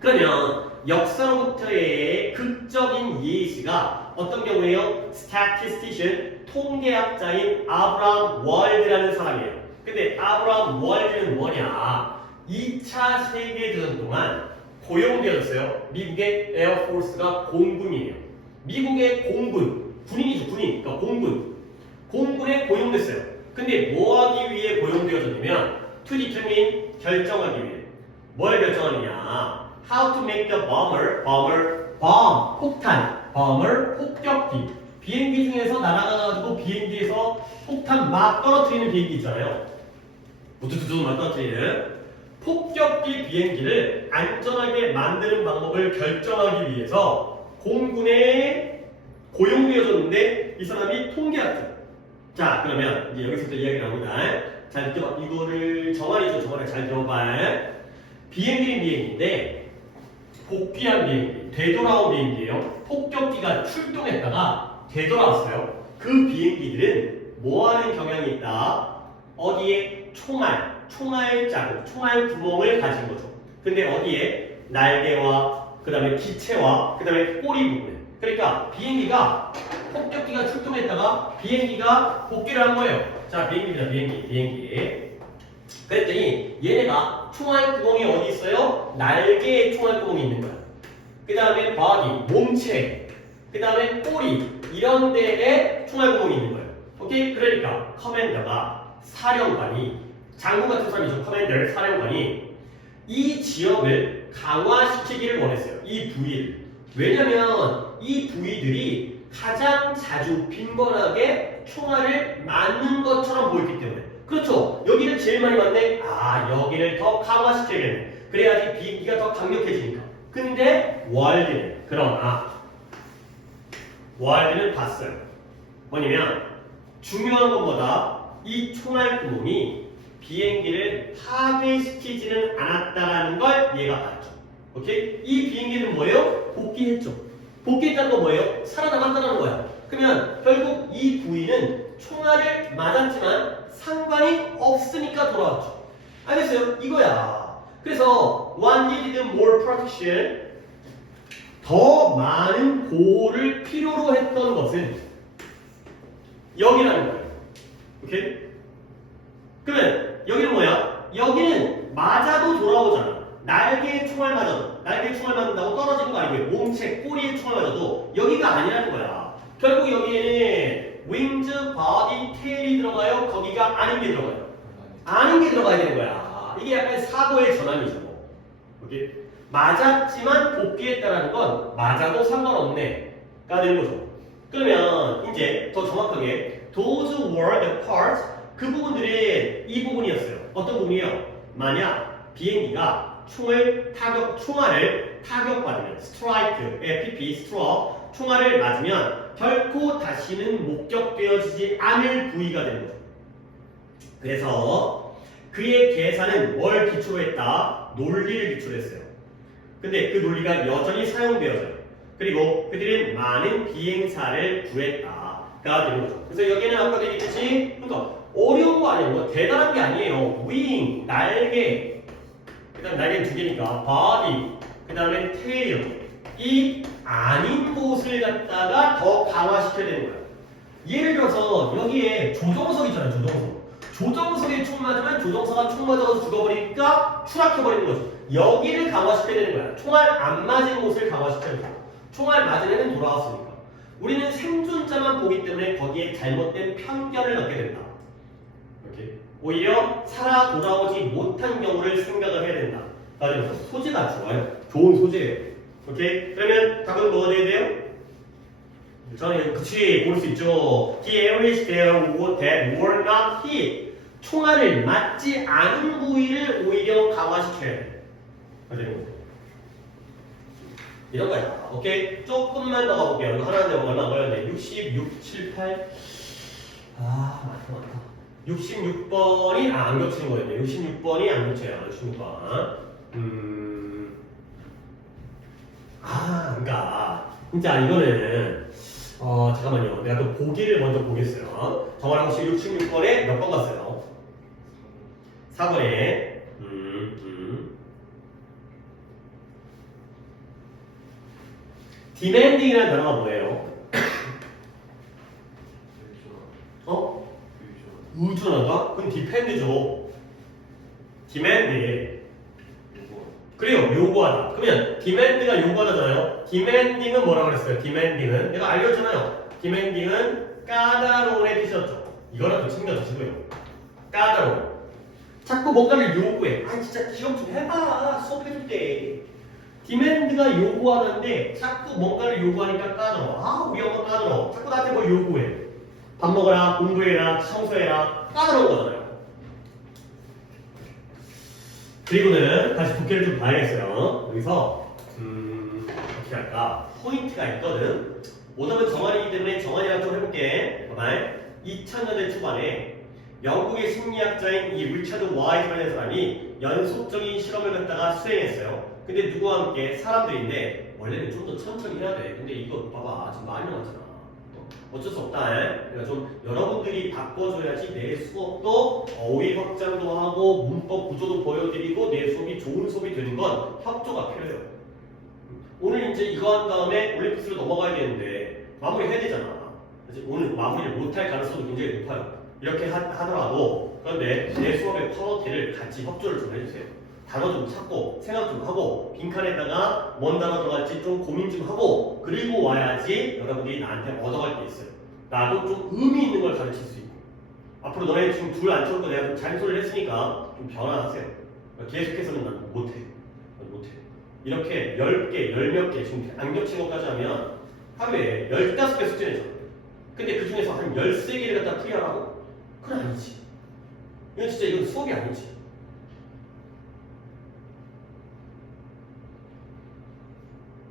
그러면 역사로부터의 극적인 예시가 어떤 경우에요? statistician, 통계학자인 아브라함 월드라는 사람이에요. 근데 아브라함 월드는 뭐냐? 2차 세계대전 동안 고용되었어요. 미국의 에어포스가 공군이에요. 미국의 공군, 군인이죠, 군인. 그러니까 공군. 공군에 고용됐어요. 근데 뭐 하기 위해 고용되어졌냐면 to determine, 결정하기 위해. 뭘 결정하느냐? How to make the bomb, 폭탄, bomber, 폭격기. 비행기 중에서 날아가가지고 비행기에서 폭탄 막 떨어뜨리는 비행기 있잖아요. 우두두두 막 떨어뜨리는. 폭격기 비행기를 안전하게 만드는 방법을 결정하기 위해서 공군에 고용되어졌는데 이 사람이 통계학자. 자, 그러면 이제 여기서부터 이야기 나옵니다. 잘 들어봐. 이거를 정한이죠. 정한이 잘 들어봐. 비행기는 비행기인데 복귀한 비행기, 되돌아온 비행기예요. 폭격기가 출동했다가 되돌아왔어요. 그 비행기들은 뭐하는 경향이 있다? 어디에 총알 자국, 총알 구멍을 가진 거죠. 근데 어디에? 날개와 그 다음에 기체와 그 다음에 꼬리 부분에. 그러니까 비행기가 폭격기가 출동했다가 비행기가 복귀를 한 거예요. 자, 비행기입니다. 비행기. 그랬더니 얘네가 총알 구멍이 어디 있어요? 날개에 총알 구멍이 있는 거야. 그 다음에 바디, 몸체, 그 다음에 꼬리 이런 데에 총알 구멍이 있는 거예요. 오케이? 그러니까 커맨더가 사령관이 장군 같은 사람이죠. 커맨더, 사령관이 이 지역을 강화시키기를 원했어요. 이 부위를. 왜냐면 이 부위들이 가장 자주 빈번하게 총알을 맞는 것처럼 보였기 때문에. 그렇죠. 여기를 제일 많이 맞네. 아, 여기를 더 강화시켜야겠네. 그래야지 비행기가 더 강력해지니까. 근데 그러나 월드는 봤어요. 뭐냐면 중요한 것보다 이 총알 구멍이 비행기를 파괴시키지는 않았다라는 걸 얘가 봤죠. 오케이? 이 비행기는 뭐예요? 복귀했죠. 복귀했다는 건 뭐예요? 살아남았다는 거야. 그러면 결국 이 부위는 총알을 맞았지만 상관이 없으니까 돌아왔죠. 알겠어요? 이거야. 그래서 one needed more protection, 더 많은 보호를 필요로 했던 것은 여기라는 거예요. 오케이? 그러면 여기는 뭐야? 여기는 맞아도 돌아오잖아. 날개에 총알 맞아도, 날개에 총알 맞는다고 떨어지는 거 아니고요. 몸체, 꼬리에 총알 맞아도 여기가 아니라는 거야. 결국 여기에는 wings, body, tail이 들어가요? 거기가 아닌 게 들어가요? 아닌 게 들어가야 되는 거야. 이게 약간 사고의 전환이죠. 오케이? 맞았지만 복귀했다라는 건 맞아도 상관없네가 되는 거죠. 그러면 이제 더 정확하게 those were the parts, 그 부분들이 이 부분이었어요. 어떤 부분이요? 만약 비행기가 총알을 타격받으면 strike, FPP, straw, 총알을 맞으면 결코 다시는 목격되어지지 않을 부위가 되는 거죠. 그래서 그의 계산은 뭘 기초로 했다? 논리를 기초로 했어요. 근데 그 논리가 여전히 사용되어져요. 그리고 그들은 많은 비행사를 구했다가 되는 거죠. 그래서 여기는 아까도 얘기했듯이 그러니까 어려운 거 아니에요. 뭐 대단한 게 아니에요. 윙, 날개, 그 다음 날개는 두 개니까 body, 그 다음에 tail. 이 아닌 곳을 갖다가 더 강화시켜야 되는 거예요. 예를 들어서 여기에 조정석 있잖아요. 조정석. 조정석에 총 맞으면 조정석가 총 맞아서 죽어버리니까 추락해버리는 거죠. 여기를 강화시켜야 되는 거야. 총알 안 맞은 곳을 강화시켜야 돼요. 총알 맞은 애는 돌아왔으니까. 우리는 생존자만 보기 때문에 거기에 잘못된 편견을 갖게 된다. 이렇게. 오히려 살아 돌아오지 못한 경우를 생각을 해야 된다. 그래서 소재가 좋아요. 좋은 소재예요. 오케이? 그러면 답은 뭐가 돼야 돼요? 저는 그치 볼 수 있죠. The areas that were not hit. 총알을 맞지 않은 부위를 오히려 강화시켜야 돼. 이런 거야. 오케이? 조금만 더 가볼게요. 이거 하나 되면 얼마 걸렸네. 66, 7, 8. 많다. 66번이 안 겹치는 거였네. 66번이 안 겹쳐요. 66번. 그러니까 진짜 이거는 잠깐만요. 내가 또 보기를 먼저 보겠어요. 정원하고 66번에 몇 번 갔어요? 4번에 demanding이라는 단어가 뭐예요? 의존하다? 그럼 depend죠. demand. 그래요, 요구하다. 그러면 demand가 요구하다잖아요. demanding은 뭐라고 그랬어요? demanding은 내가 알려줬잖아요. demanding은 까다로운의 뜻이었죠. 이거랑 좀 챙겨주시고요. 까다로운. 자꾸 뭔가를 요구해. 진짜 기억 좀 해봐. 수업해줄 때. demand가 요구하는데 자꾸 뭔가를 요구하니까 까다로워. 우리 엄마 까다로워. 자꾸 나한테 뭘 요구해. 밥 먹어라, 공부해라, 청소해라. 까다로운 거잖아요. 그리고는 다시 부캐를 좀 봐야겠어요. 여기서 어떻게 할까? 포인트가 있거든. 오답은 정한이기 때문에 정한이랑 좀 해볼게. 봐봐. 2000년대 초반에 영국의 심리학자인 이 리차드 와이즈만이라는 사람이 연속적인 실험을 갖다가 수행했어요. 근데 누구와 함께? 사람들인데 원래는 좀 더 천천히 해야 돼. 근데 이거 봐봐. 지금 많이 나왔잖아. 어쩔 수 없다. 그러니까 좀 여러분들이 바꿔줘야지 내 수업도 어휘 확장도 하고 문법 구조도 보여드리고 내 수업이 좋은 수업이 되는 건 협조가 필요해요. 오늘 이제 이거 한 다음에 올림픽스로 넘어가야 되는데 마무리 해야 되잖아. 오늘 마무리를 못할 가능성도 굉장히 높아요. 이렇게 하더라도 그런데 내 수업의 퀄리티를 같이 협조를 좀 해주세요. 단어 좀 찾고 생각 좀 하고 빈칸에다가 뭔 단어 들어갈지 좀 고민 좀 하고 그리고 와야지 여러분들이 나한테 얻어갈 게 있어요. 나도 좀 의미 있는 걸 가르칠 수 있고 앞으로 너네 지금 둘 안 쳐도 내가 좀 잔소리를 했으니까 좀 변화하세요. 계속해서는 난 못해. 이렇게 10개, 10몇 개 지금 안 겹친 것까지 하면 하루에 15개 숙제내죠. 근데 그 중에서 한 13개를 갖다 풀이하라고? 그건 아니지. 이건 수업이 아니지.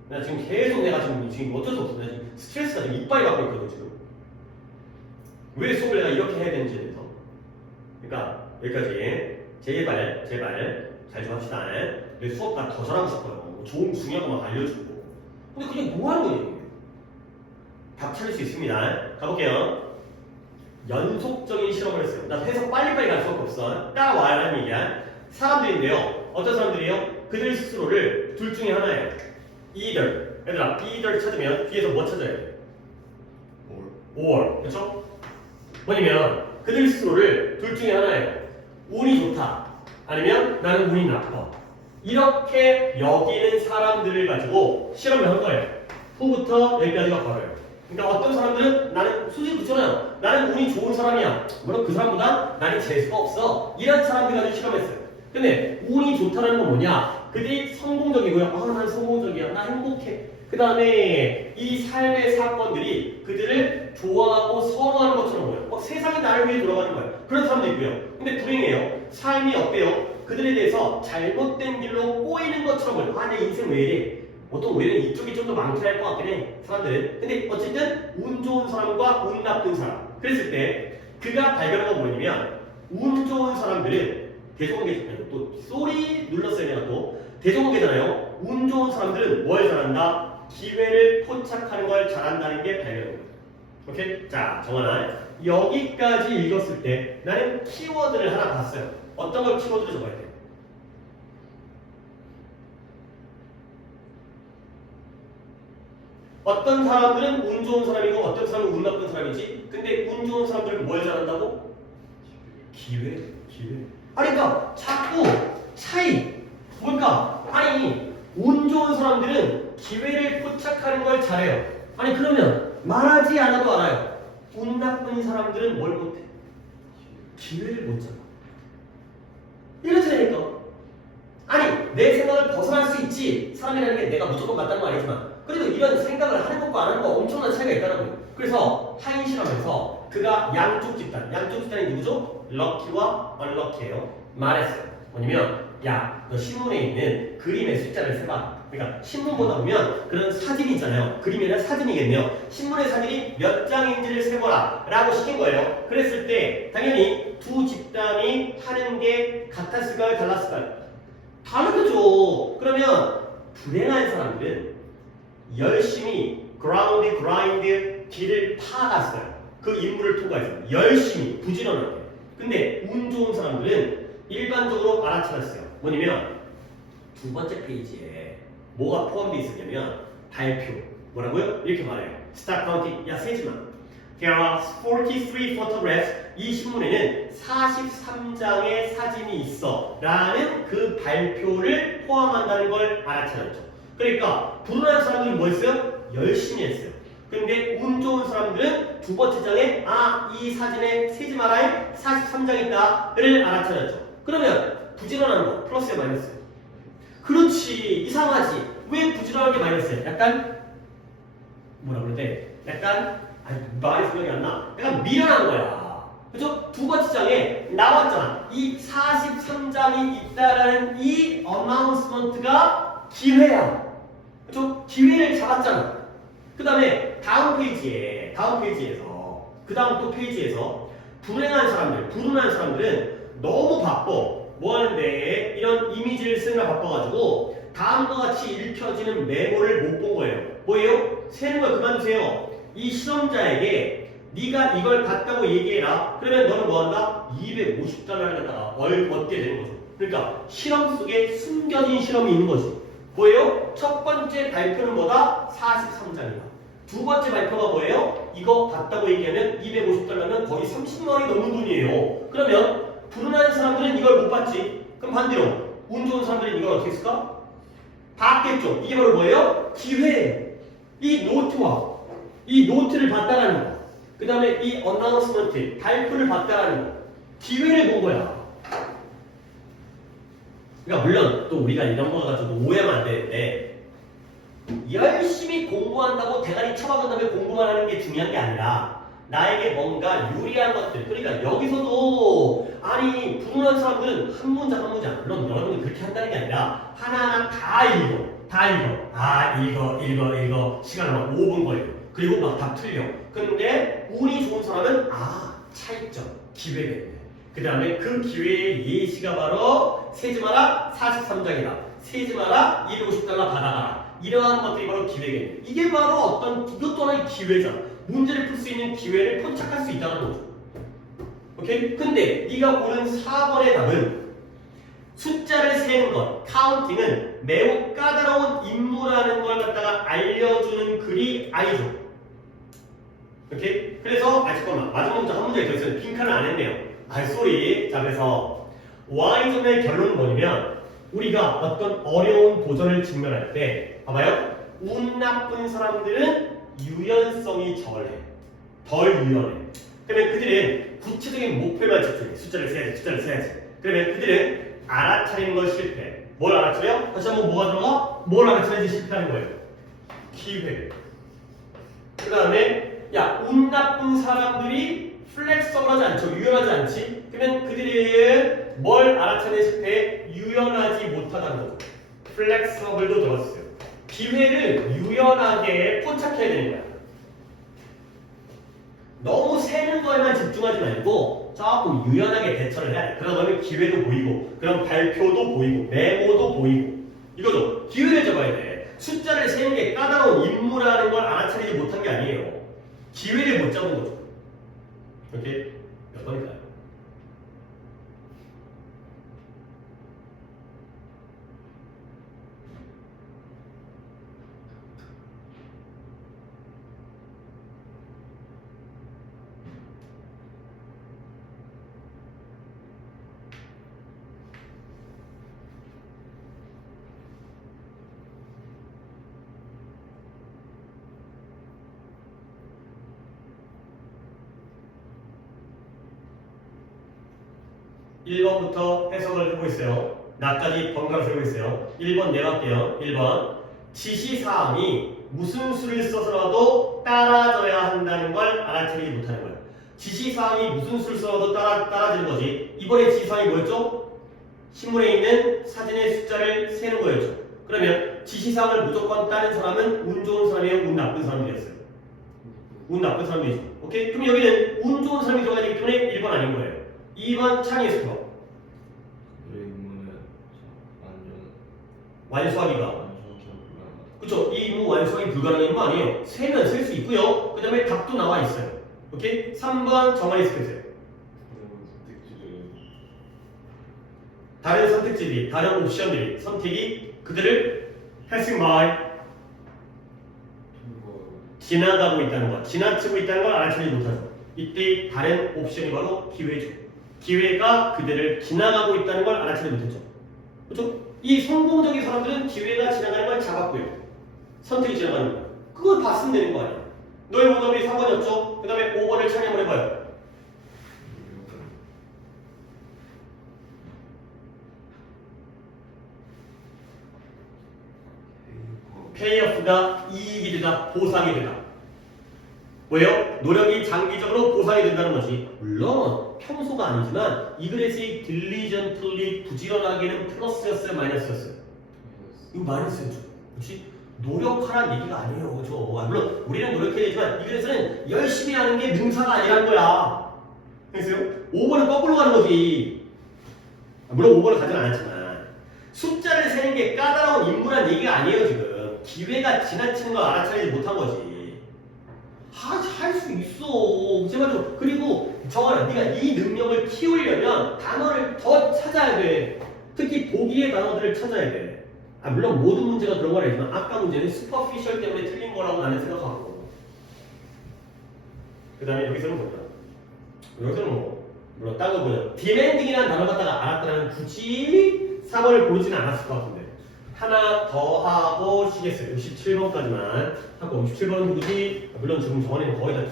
나 지금 계속 내가 지금 어쩔 수 없어. 내가 지금 스트레스가 지금 이빨이 받고 있거든 지금. 왜 수업을 내가 이렇게 해야 되는지에 대해서. 그러니까 여기까지 제발 잘 좀 합시다. 내 수업 나 더 잘하고 싶어요. 좋은 중요한 것만 알려주고. 근데 그냥 뭐 하는 거니? 답 찾을 수 있습니다. 가볼게요. 연속적인 실험을 했어요. 나 해석 빨리빨리 갈 수밖에 없어. 따라와라는 얘기야. 사람들인데요. 어떤 사람들이요? 그들 스스로를 둘 중에 하나예요. either. 얘들아, either 찾으면 뒤에서 뭐 찾아야 돼? or. 그렇죠? 뭐냐면 그들 스스로를 둘 중에 하나예요. 운이 좋다. 아니면 나는 운이 나빠. 이렇게 여기는 사람들을 가지고 실험을 한 거예요. 후부터 여기까지가 바로예요. 그러니까 어떤 사람들은 나는 솔직히 그렇잖아요. 나는 운이 좋은 사람이야. 물론 그 사람보다 나는 재수가 없어. 이런 사람들 가지고 실험했어요. 근데 운이 좋다는 건 뭐냐? 그들이 성공적이고요. 난 성공적이야. 나 행복해. 그 다음에 이 삶의 사건들이 그들을 좋아하고 선호하는 것처럼 보여요. 막 세상이 나를 위해 돌아가는 거예요. 그런 사람도 있고요. 근데 불행해요. 삶이 어때요? 그들에 대해서 잘못된 길로 꼬이는 것처럼 보여요. 내 인생 왜 이래? 보통 오히려 이쪽이 좀 더 많긴 할 것 같긴 해, 사람들은. 근데 어쨌든 운 좋은 사람과 운 나쁜 사람. 그랬을 때 그가 발견한 건 뭐냐면 운 좋은 사람들은 대종관계, 또 소리 눌렀어요 내가 또. 대종관계잖아요. 운 좋은 사람들은 뭘 잘한다? 기회를 포착하는 걸 잘한다는 게 발견이에요. 오케이? 자, 정원아. 여기까지 읽었을 때 나는 키워드를 하나 봤어요. 어떤 걸 키워드로 적어야 돼? 어떤 사람들은 운 좋은 사람이고 어떤 사람은 운 나쁜 사람이지. 근데 운 좋은 사람들은 뭘 잘한다고? 기회. 아니 그러니까 자꾸 차이 뭘까? 아니 운 좋은 사람들은 기회를 포착하는 걸 잘해요. 아니 그러면 말하지 않아도 알아요. 운 나쁜 사람들은 뭘 못해? 기회를 못 잡아. 이렇다니까. 아니 내 생각을 벗어날 수 있지. 사람이라는 게 내가 무조건 맞다는 건 아니지만 그래도 이런 생각을 하는 것과 안 하는 거 엄청난 차이가 있다는 그래서 하인 실험에서 그가 양쪽 집단이 누구죠? 럭키와 언럭키예요. 말했어요. 뭐냐면 야, 너 신문에 있는 그림의 숫자를 세봐. 그러니까 신문 보다 보면 그런 사진이 있잖아요. 그림이 아니라 사진이겠네요. 신문의 사진이 몇 장인지를 세보라 라고 시킨 거예요. 그랬을 때 당연히 두 집단이 하는 게 같았을까요? 달랐을까요? 다르겠죠. 그러면 불행한 사람들은 열심히 그라인드 길을 파갔어요. 그 임무를 통과해서 열심히 부지런하게. 근데 운 좋은 사람들은 일반적으로 알아차렸어요. 뭐냐면 두 번째 페이지에 뭐가 포함되어 있었냐면 발표. 뭐라고요? 이렇게 말해요. Start counting. 야 세지마. There are 43 photographs. 이 신문에는 43장의 사진이 있어 라는 그 발표를 포함한다는 걸 알아차렸죠. 그러니까 불운한 사람들은 뭐 했어요? 열심히 했어요. 근데 운 좋은 사람들은 두 번째 장에 이 사진에 세지 마라에 43장 있다를 알아차렸죠. 그러면 부지런한 거 플러스야 마이너스? 그렇지. 이상하지. 왜 부지런한 게 마이너스야? 약간 뭐라 그러는데 약간 말이 생각이 안 나. 약간 미련한 거야. 그죠? 두 번째 장에 나왔잖아. 이 43장이 있다라는 이 어나운스먼트가 기회야. 그죠? 기회를 잡았잖아. 그 다음에 다음 페이지에서 그 다음 또 페이지에서 불운한 사람들은 너무 바빠. 뭐 하는데 이런 이미지를 쓰느라 바빠가지고 다음과 같이 읽혀지는 메모를 못 본 거예요. 뭐예요? 세는 걸 그만두세요. 이 실험자에게 네가 이걸 봤다고 얘기해라. 그러면 너는 뭐 한다? 250달러를 갖다가 얻게 되는 거죠. 그러니까 실험 속에 숨겨진 실험이 있는 거지. 뭐예요? 첫 번째 발표는 뭐다? 43장이다. 두 번째 발표가 뭐예요? 이거 봤다고 얘기하면 250달러면 거의 30만 원이 넘는 돈이에요. 그러면 불운한 사람들은 이걸 못 봤지. 그럼 반대로 운 좋은 사람들은 이걸 어떻게 했을까? 봤겠죠. 이게 바로 뭐예요? 기회. 이 노트를 봤다라는 거. 그 다음에 이 어나운스먼트, 발표를 봤다라는 거. 기회를 본 거야. 그러니까 물론 또 우리가 이런 거 가지고 오해하면 안 되는데 열심히 공부한다고 대가리 쳐박은 다음에 공부만 하는 게 중요한 게 아니라 나에게 뭔가 유리한 것들. 그러니까 여기서도 아니 불운한 사람들은 한 문장 물론 여러분이 그렇게 한다는 게 아니라 하나하나 다 읽어. 읽어 시간을 막 5분 걸려. 그리고 막 다 틀려. 근데 운이 좋은 사람은 차이점, 기회겠네. 그 다음에 그 기회의 예시가 바로 세지 마라 43장이다. 세지 마라 250달러 받아가라. 이러한 것들이 바로 기회겠네. 이게 바로 이것도 하나의 기회잖아. 문제를 풀 수 있는 기회를 포착할 수 있다는 거죠. 오케이? 근데 네가 고른 4번의 답은 숫자를 세는 것, 카운팅은 매우 까다로운 임무라는 걸 갖다가 알려주는 글이 아니죠. 오케이? 그래서 잠깐만 마지막 문제 한 문제가 더 있어요. 빈칸을 안 했네요. 쏘리. 자, 그래서 Y점의 결론은 뭐냐면 우리가 어떤 어려운 도전을 직면할 때 봐봐요. 운 나쁜 사람들은 유연성이 덜 유연해. 그러면 그들은 구체적인 목표만 집중해. 숫자를 세야지. 그러면 그들은 알아차리는 걸 실패. 뭘 알아차려? 다시 한번 뭐가 들어가? 뭘 알아차리지 실패하는 거예요? 기회. 그 다음에 운 나쁜 사람들이 플렉서블하지 않죠. 유연하지 않지? 그러면 그들이 뭘 알아차리는 실패? 유연하지 못하다는 거죠. 플렉서블도 들었어요. 기회를 유연하게 포착해야 되는 거야. 너무 세는 거에만 집중하지 말고 조금 유연하게 대처를 해야 돼. 그러다 보면 기회도 보이고, 그럼 발표도 보이고, 메모도 보이고. 이거죠. 기회를 잡아야 돼. 숫자를 세는 게 까다로운 임무라는 걸 알아차리지 못한 게 아니에요. 기회를 못 잡은 거죠. 이렇게 몇 번일까요? 일 번부터 해석을 하고 있어요. 나까지 번갈아 세우고 있어요. 1번 내려갈게요. 1번 지시사항이 무슨 수를 써서라도 따라져야 한다는 걸 알아차리지 못하는 거예요. 지시사항이 무슨 수를 써서라도 따라지는 거지. 이번에 지시사항이 뭐였죠? 신문에 있는 사진의 숫자를 세는 거였죠. 그러면 지시사항을 무조건 따른 사람은 운 좋은 사람이에요? 운 나쁜 사람들이었어요? 운 나쁜 사람들이죠. 오케이? 그럼 여기는 운 좋은 사람이 들어가야 되기 때문에 1번 아닌 거예요. 2번 창의 스코어. 의문은 완전 완수하기가. 완수하기가 불가능하다. 그쵸? 이 임무 완수하기 불가능한 거 아니에요. 세면 셀 수 있고요. 그 다음에 답도 나와 있어요. 오케이? 3번 정한이 스크세요. 다른 선택지들이, 다른 옵션들이, 선택이 그들을 passing by, 지나가고 있다는 것, 지나치고 있다는 걸 알아채지 못하죠. 이때 다른 옵션이 바로 기회죠. 기회가 그들을 지나가고 있다는 걸 알아채지 못했죠. 그렇죠? 이 성공적인 사람들은 기회가 지나가는 걸 잡았고요. 선택이 지나가는 거. 그걸 봤으면 되는 거 아니에요. 너의 오답이 3번이었죠? 그 다음에 5번을 찾아 한번 해봐요. 페이오프가 이익이 되다, 보상이 되다. 왜요? 노력이 장기적으로 보상이 된다는 거지. 물론 평소가 아니지만 이 글에서의 diligently 부지런하게는 플러스였어요, 마이너스였어요? 이거 마이너스였죠. 그렇지? 노력하라는 얘기가 아니에요. 그렇죠? 물론 우리는 노력해야 되지만 이 글에서는 열심히 하는 게 능사가 아니라는 거야. 그래서요? 5번은 거꾸로 가는 거지. 물론 5번을 가진 않았지만 숫자를 세는 게 까다로운 임무란 얘기가 아니에요. 지금 기회가 지나치는 걸 알아차리지 못한 거지. 할 수 있어. 제발 좀. 그리고 정환아, 네가 이 능력을 키우려면 단어를 더 찾아야 돼. 특히 보기의 단어들을 찾아야 돼. 물론 모든 문제가 그런 건 아니지만 아까 문제는 슈퍼피셜 때문에 틀린 거라고 나는 생각하고. 그 다음에 여기서는 뭐야? 여기서는 뭐? 물론 딴 거 보자. 디맨딩이라는 단어 갖다가 알았다면 굳이 3번을 고르지는 않았을 것 같은데. 하나 더 하고 쉬겠어요. 67번까지만 하고 67번은 누구지? 물론 지금 정환이는 거의 다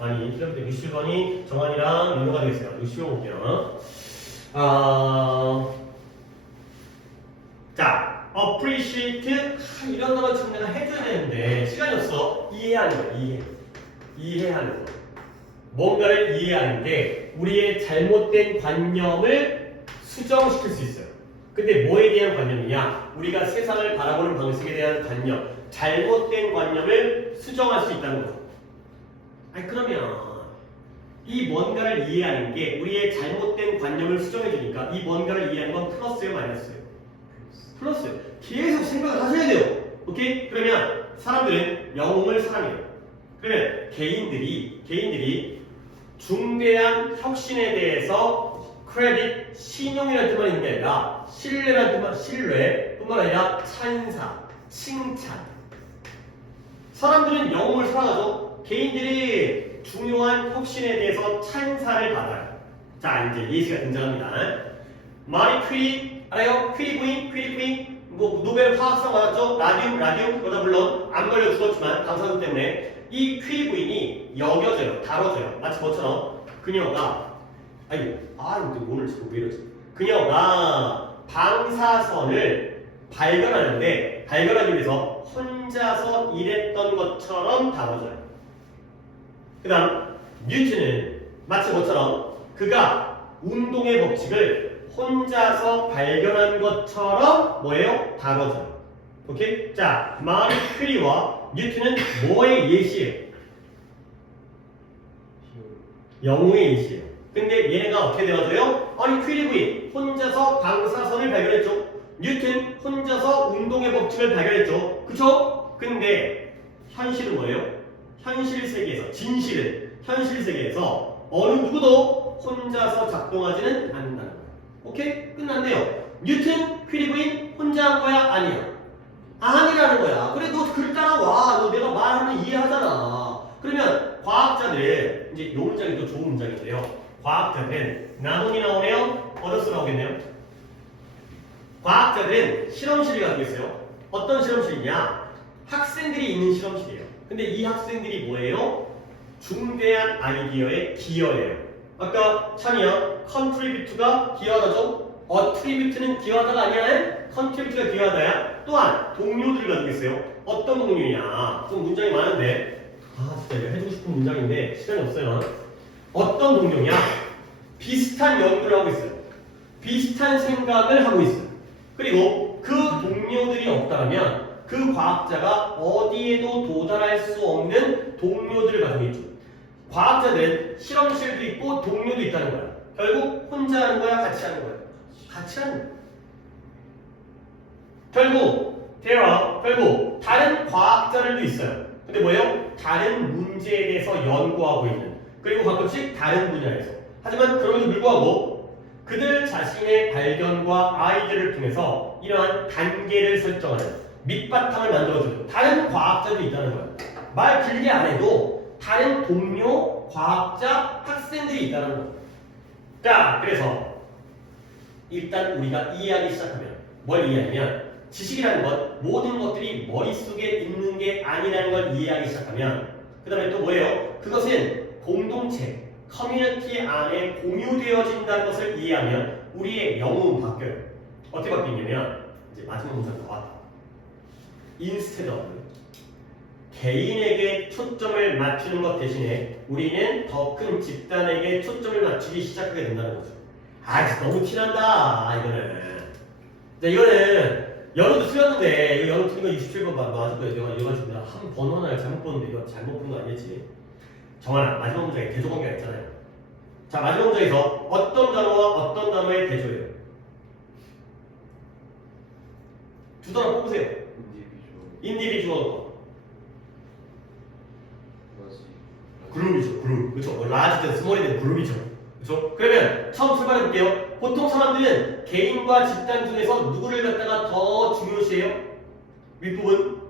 많이 틀렸기 때문에 67번이 정환이랑 연호가 되겠어요. 67번 볼게요. 자, appreciate 이런 단어 지금 내가 해줘야 되는데 시간이 없어. 이해하는 거야. 이해하는 거. 뭔가를 이해하는 게 우리의 잘못된 관념을 수정시킬 수 있어요. 근데 뭐에 대한 관념이냐? 우리가 세상을 바라보는 방식에 대한 관념, 잘못된 관념을 수정할 수 있다는 거죠. 그러면 이 뭔가를 이해하는 게 우리의 잘못된 관념을 수정해주니까 이 뭔가를 이해하는 건 플러스예요, 마이너스예요? 플러스예요. 계속 생각을 하셔야 돼요. 오케이? 그러면 사람들은 영웅을 사랑해요. 그러면 개인들이 중대한 혁신에 대해서 크레딧, 신용이라는 뜻만 있는 게 아니라 신뢰라는 뜻만, 신뢰뿐만 아니라 찬사, 칭찬. 사람들은 영웅을 사랑하죠. 개인들이 중요한 혁신에 대해서 찬사를 받아요. 자, 이제 예시가 등장합니다. 마리 퀴리, 알아요? 퀴리 부인, 뭐 노벨 화학상 받았죠? 라디움, 그러다 물론 안 걸려 죽었지만 방사능 때문에 이 퀴리 부인이 여겨져요, 다뤄져요. 마치 뭐처럼 그녀가 오늘 자꾸 왜 이러지? 그녀가 방사선을 발견하는데 발견하기 위해서 혼자서 일했던 것처럼 다뤄져요. 그 다음 뉴턴은 마치 뭐처럼 그가 운동의 법칙을 혼자서 발견한 것처럼 뭐예요? 다뤄져요. 오케이? 자, 마리 퀴리와 뉴턴은 뭐의 예시예요? 영웅의 예시예요. 근데 얘네가 어떻게 되어져요? 아니 퀴리 부인 혼자서 방사선을 발견했죠. 뉴턴 혼자서 운동의 법칙을 발견했죠. 그쵸? 근데 현실은 뭐예요? 현실 세계에서 진실은 현실 세계에서 어느 누구도 혼자서 작동하지는 않는다는 거예요. 오케이? 끝났네요. 뉴턴 퀴리 부인 혼자 한 거야? 아니야. 아니라는 거야. 그래 너 글 따라와. 너 내가 말하면 이해하잖아. 그러면 과학자들 이제 이 문장이 또 좋은 문장인데요. 과학자들은 나돈이 나오네요. 어디서 나오겠네요? 과학자들은 실험실을 가지고 있어요. 어떤 실험실이냐? 학생들이 있는 실험실이에요. 근데 이 학생들이 뭐예요? 중대한 아이디어의 기여예요. 아까 찬이야, contribute가 기여하다죠? attribute는 기여하다가 아니야? contribute가 기여하다야. 또한 동료들을 가지고 있어요. 어떤 동료냐? 좀 문장이 많은데 진짜 이거 해주고 싶은 문장인데 시간이 없어요. 어떤 동료냐? 비슷한 연구를 하고 있어요. 비슷한 생각을 하고 있어요. 그리고 그 동료들이 없다면 그 과학자가 어디에도 도달할 수 없는 동료들을 가지고 있죠. 과학자들은 실험실도 있고 동료도 있다는 거야. 결국 혼자 하는 거야? 같이 하는 거야? 같이 하는 거야. 결국 다른 과학자들도 있어요. 근데 뭐예요? 다른 문제에 대해서 연구하고 있는 그리고 가끔씩 다른 분야에서 하지만 그럼에도 불구하고 그들 자신의 발견과 아이디어를 통해서 이러한 단계를 설정하는 밑바탕을 만들어주는 다른 과학자도 있다는 거예요. 말 길게 안 해도 다른 동료, 과학자, 학생들이 있다는 거예요. 자, 그래서 일단 우리가 이해하기 시작하면 뭘 이해하냐면 지식이라는 것, 모든 것들이 머릿속에 있는 게 아니라는 걸 이해하기 시작하면 그 다음에 또 뭐예요? 그것은 공동체, 커뮤니티 안에 공유되어진다는 것을 이해하면 우리의 영웅은 바뀌어요. 어떻게 바뀌냐면 이제 마지막 문장 나왔다. Instead of 개인에게 초점을 맞추는 것 대신에 우리는 더 큰 집단에게 초점을 맞추기 시작하게 된다는 거죠. 너무 티난다 이거는. 이거는 연어도 틀렸는데 이거 연어 틀린 거 27번 맞을 거예요. 내가 이래가지고 한 번호 하나를 잘못 보는데 이거 잘못 본 거 아니겠지? 정환아, 마지막 문장에 대조관계가 있잖아요. 자, 마지막 문장에서 어떤 단어와 어떤 단어의 대조예요? 두 단어 뽑으세요. 인디비주얼. 그룹이죠. 그룹. 그렇죠. 라지든 스몰이든 그룹이죠. 그렇죠? 그러면 처음 출발해 볼게요. 보통 사람들은 개인과 집단 중에서 누구를 갖다가 더 중요시해요? 윗부분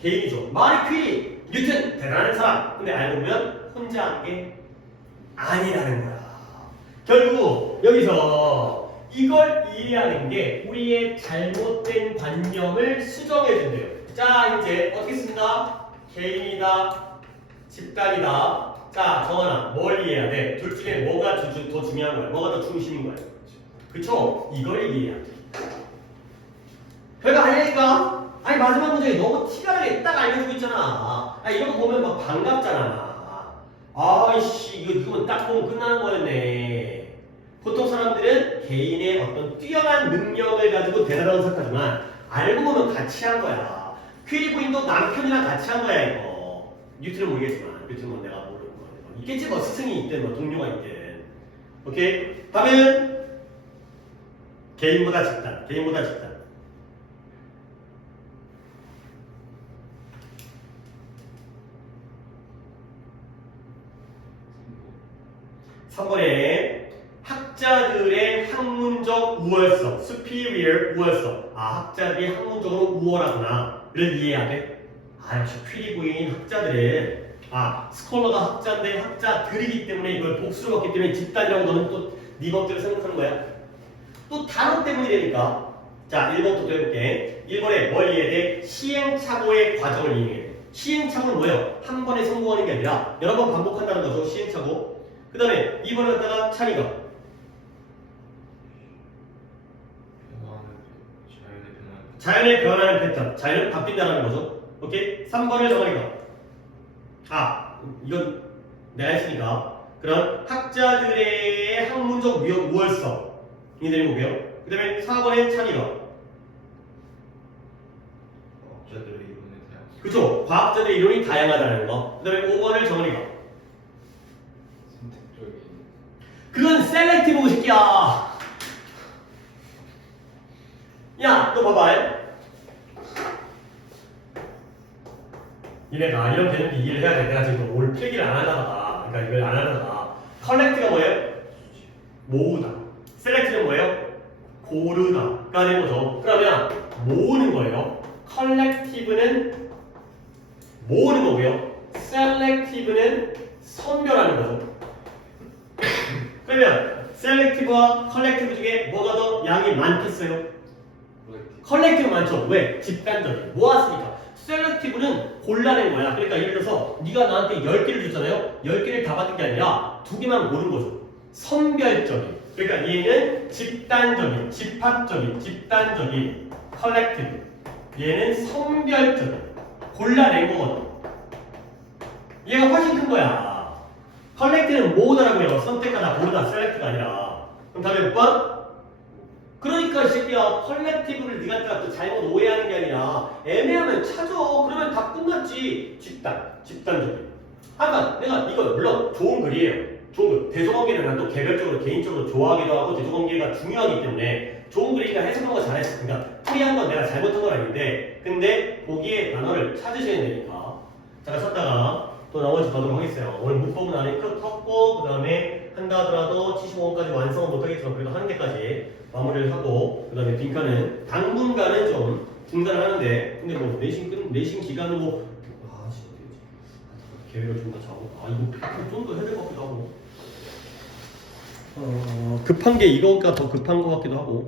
개인이죠. 마리 퀴리, 뉴턴 대단한 사람. 근데 알고 보면 혼자 하는 게 아니라는 거야. 결국 여기서 이걸 이해하는 게 우리의 잘못된 관념을 수정해 준대요. 자, 이제 어떻게 씁니까? 개인이다, 집단이다. 자, 정원아, 뭘 이해해야 돼? 둘 중에 뭐가 더 중요한 거야? 뭐가 더 중심인 거야? 그쵸? 이걸 이해해야 돼. 별거 아니니까. 마지막 문제에 너무 티가 나게 딱 알려주고 있잖아. 이런 거 보면 막 반갑잖아. 아이씨, 이거 딱 보면 끝나는 거였네. 보통 사람들은 개인의 어떤 뛰어난 능력을 가지고 대단하다고 생각하지만 알고 보면 같이 한 거야. 퀴리 부인도 남편이랑 같이 한 거야, 이거. 뉴턴은 모르겠지만. 뉴턴은 내가 모르는 거야. 있겠지, 뭐 스승이 있든, 뭐 동료가 있든. 오케이? 답은 개인보다 집단. 개인보다 집단. 3번에 학자들의 학문적 우월성, superior 우월성. 학자들이 학문적으로 우월하구나.를 이해해야 돼. 역시 퀴리 부인 학자들은 스콜러가 학자인데 학자들이기 때문에 이걸 복수로 받기 때문에 집단이라고 너는 또 네 법대로 생각하는 거야. 또 단어 때문이라니까. 자, 1번부터 해볼게. 1번에 뭘 이해해야 돼? 시행착오의 과정을 이해해야 돼. 시행착오는 뭐예요? 한 번에 성공하는 게 아니라 여러 번 반복한다는 거죠. 시행착오. 그 다음에 2번을 갖다가 찬이가 자연의 변화는 패턴. 자연은 바뀐다는 거죠. 오케이? 3번을 정하니까 이건 내가 했으니까 그럼 학자들의 학문적 우월성 이 내용이고요. 그 다음에 4번에 찬이가 그쵸? 과학자들의 이론이 다양하다는 거. 그 다음에 5번을 정리가. 선택적인. 그건 셀렉티브고 새끼야. 야, 너 봐봐. 얘네가 이런 개념 이해를 해야 돼. 내가 지금 올 필기를 안 하다가, 그러니까 이걸 안 하다가. 컬렉트가 뭐예요? 모으다. 셀렉트는 뭐예요? 고르다가 되는 거죠. 그러면 모으는 거예요. 컬렉티브는 모으는 거고요. 셀렉티브는 선별하는 거죠. 그러면 셀렉티브와 컬렉티브 중에 뭐가 더 양이 많겠어요? 컬렉티브 많죠. 왜? 집단적인. 모았으니까. 셀렉티브는 골라낸 거야. 그러니까 예를 들어서 네가 나한테 10개를 줬잖아요. 10개를 다 받은 게 아니라 2개만 고른 거죠. 선별적인. 그러니까 얘는 집단적인, 집합적인, 집단적인 컬렉티브. 얘는 선별적인. 골라낸 거거든. 얘가 훨씬 큰 거야. 컬렉트는 모으다라고 해요. 선택하다, 고르다, 셀렉트가 아니라. 그럼 답이 몇 번? 그러니까 이 새끼야, 컬렉티브를 네가 또 잘못 오해하는 게 아니라 애매하면 찾아. 그러면 다 끝났지. 집단적인. 아까 내가 이거 물론 좋은 글이에요. 좋은 글. 대조관계를 난 또 개별적으로 개인적으로 좋아하기도 하고 대조관계가 중요하기 때문에 좋은 글이니까 해석한 거 잘했어. 그러니까 풀이한 건 내가 잘못한 건 아닌데 근데 거기에 단어를 찾으셔야 되니까 제가 찾다가 또 나머지 가도록 하겠어요. 오늘 문법은 안에 컸고 그 다음에 한다 하더라도 75번까지 완성은 못하겠지만 그래도 하는 데까지 마무리를 하고 그 다음에 빈칸은 당분간은 좀 중단을 하는데 근데 뭐 내신 기간은 뭐 계획을 좀 더 잡고 이거 좀 더 해야 될 것 같기도 하고 급한 게 이거가 더 급한 것 같기도 하고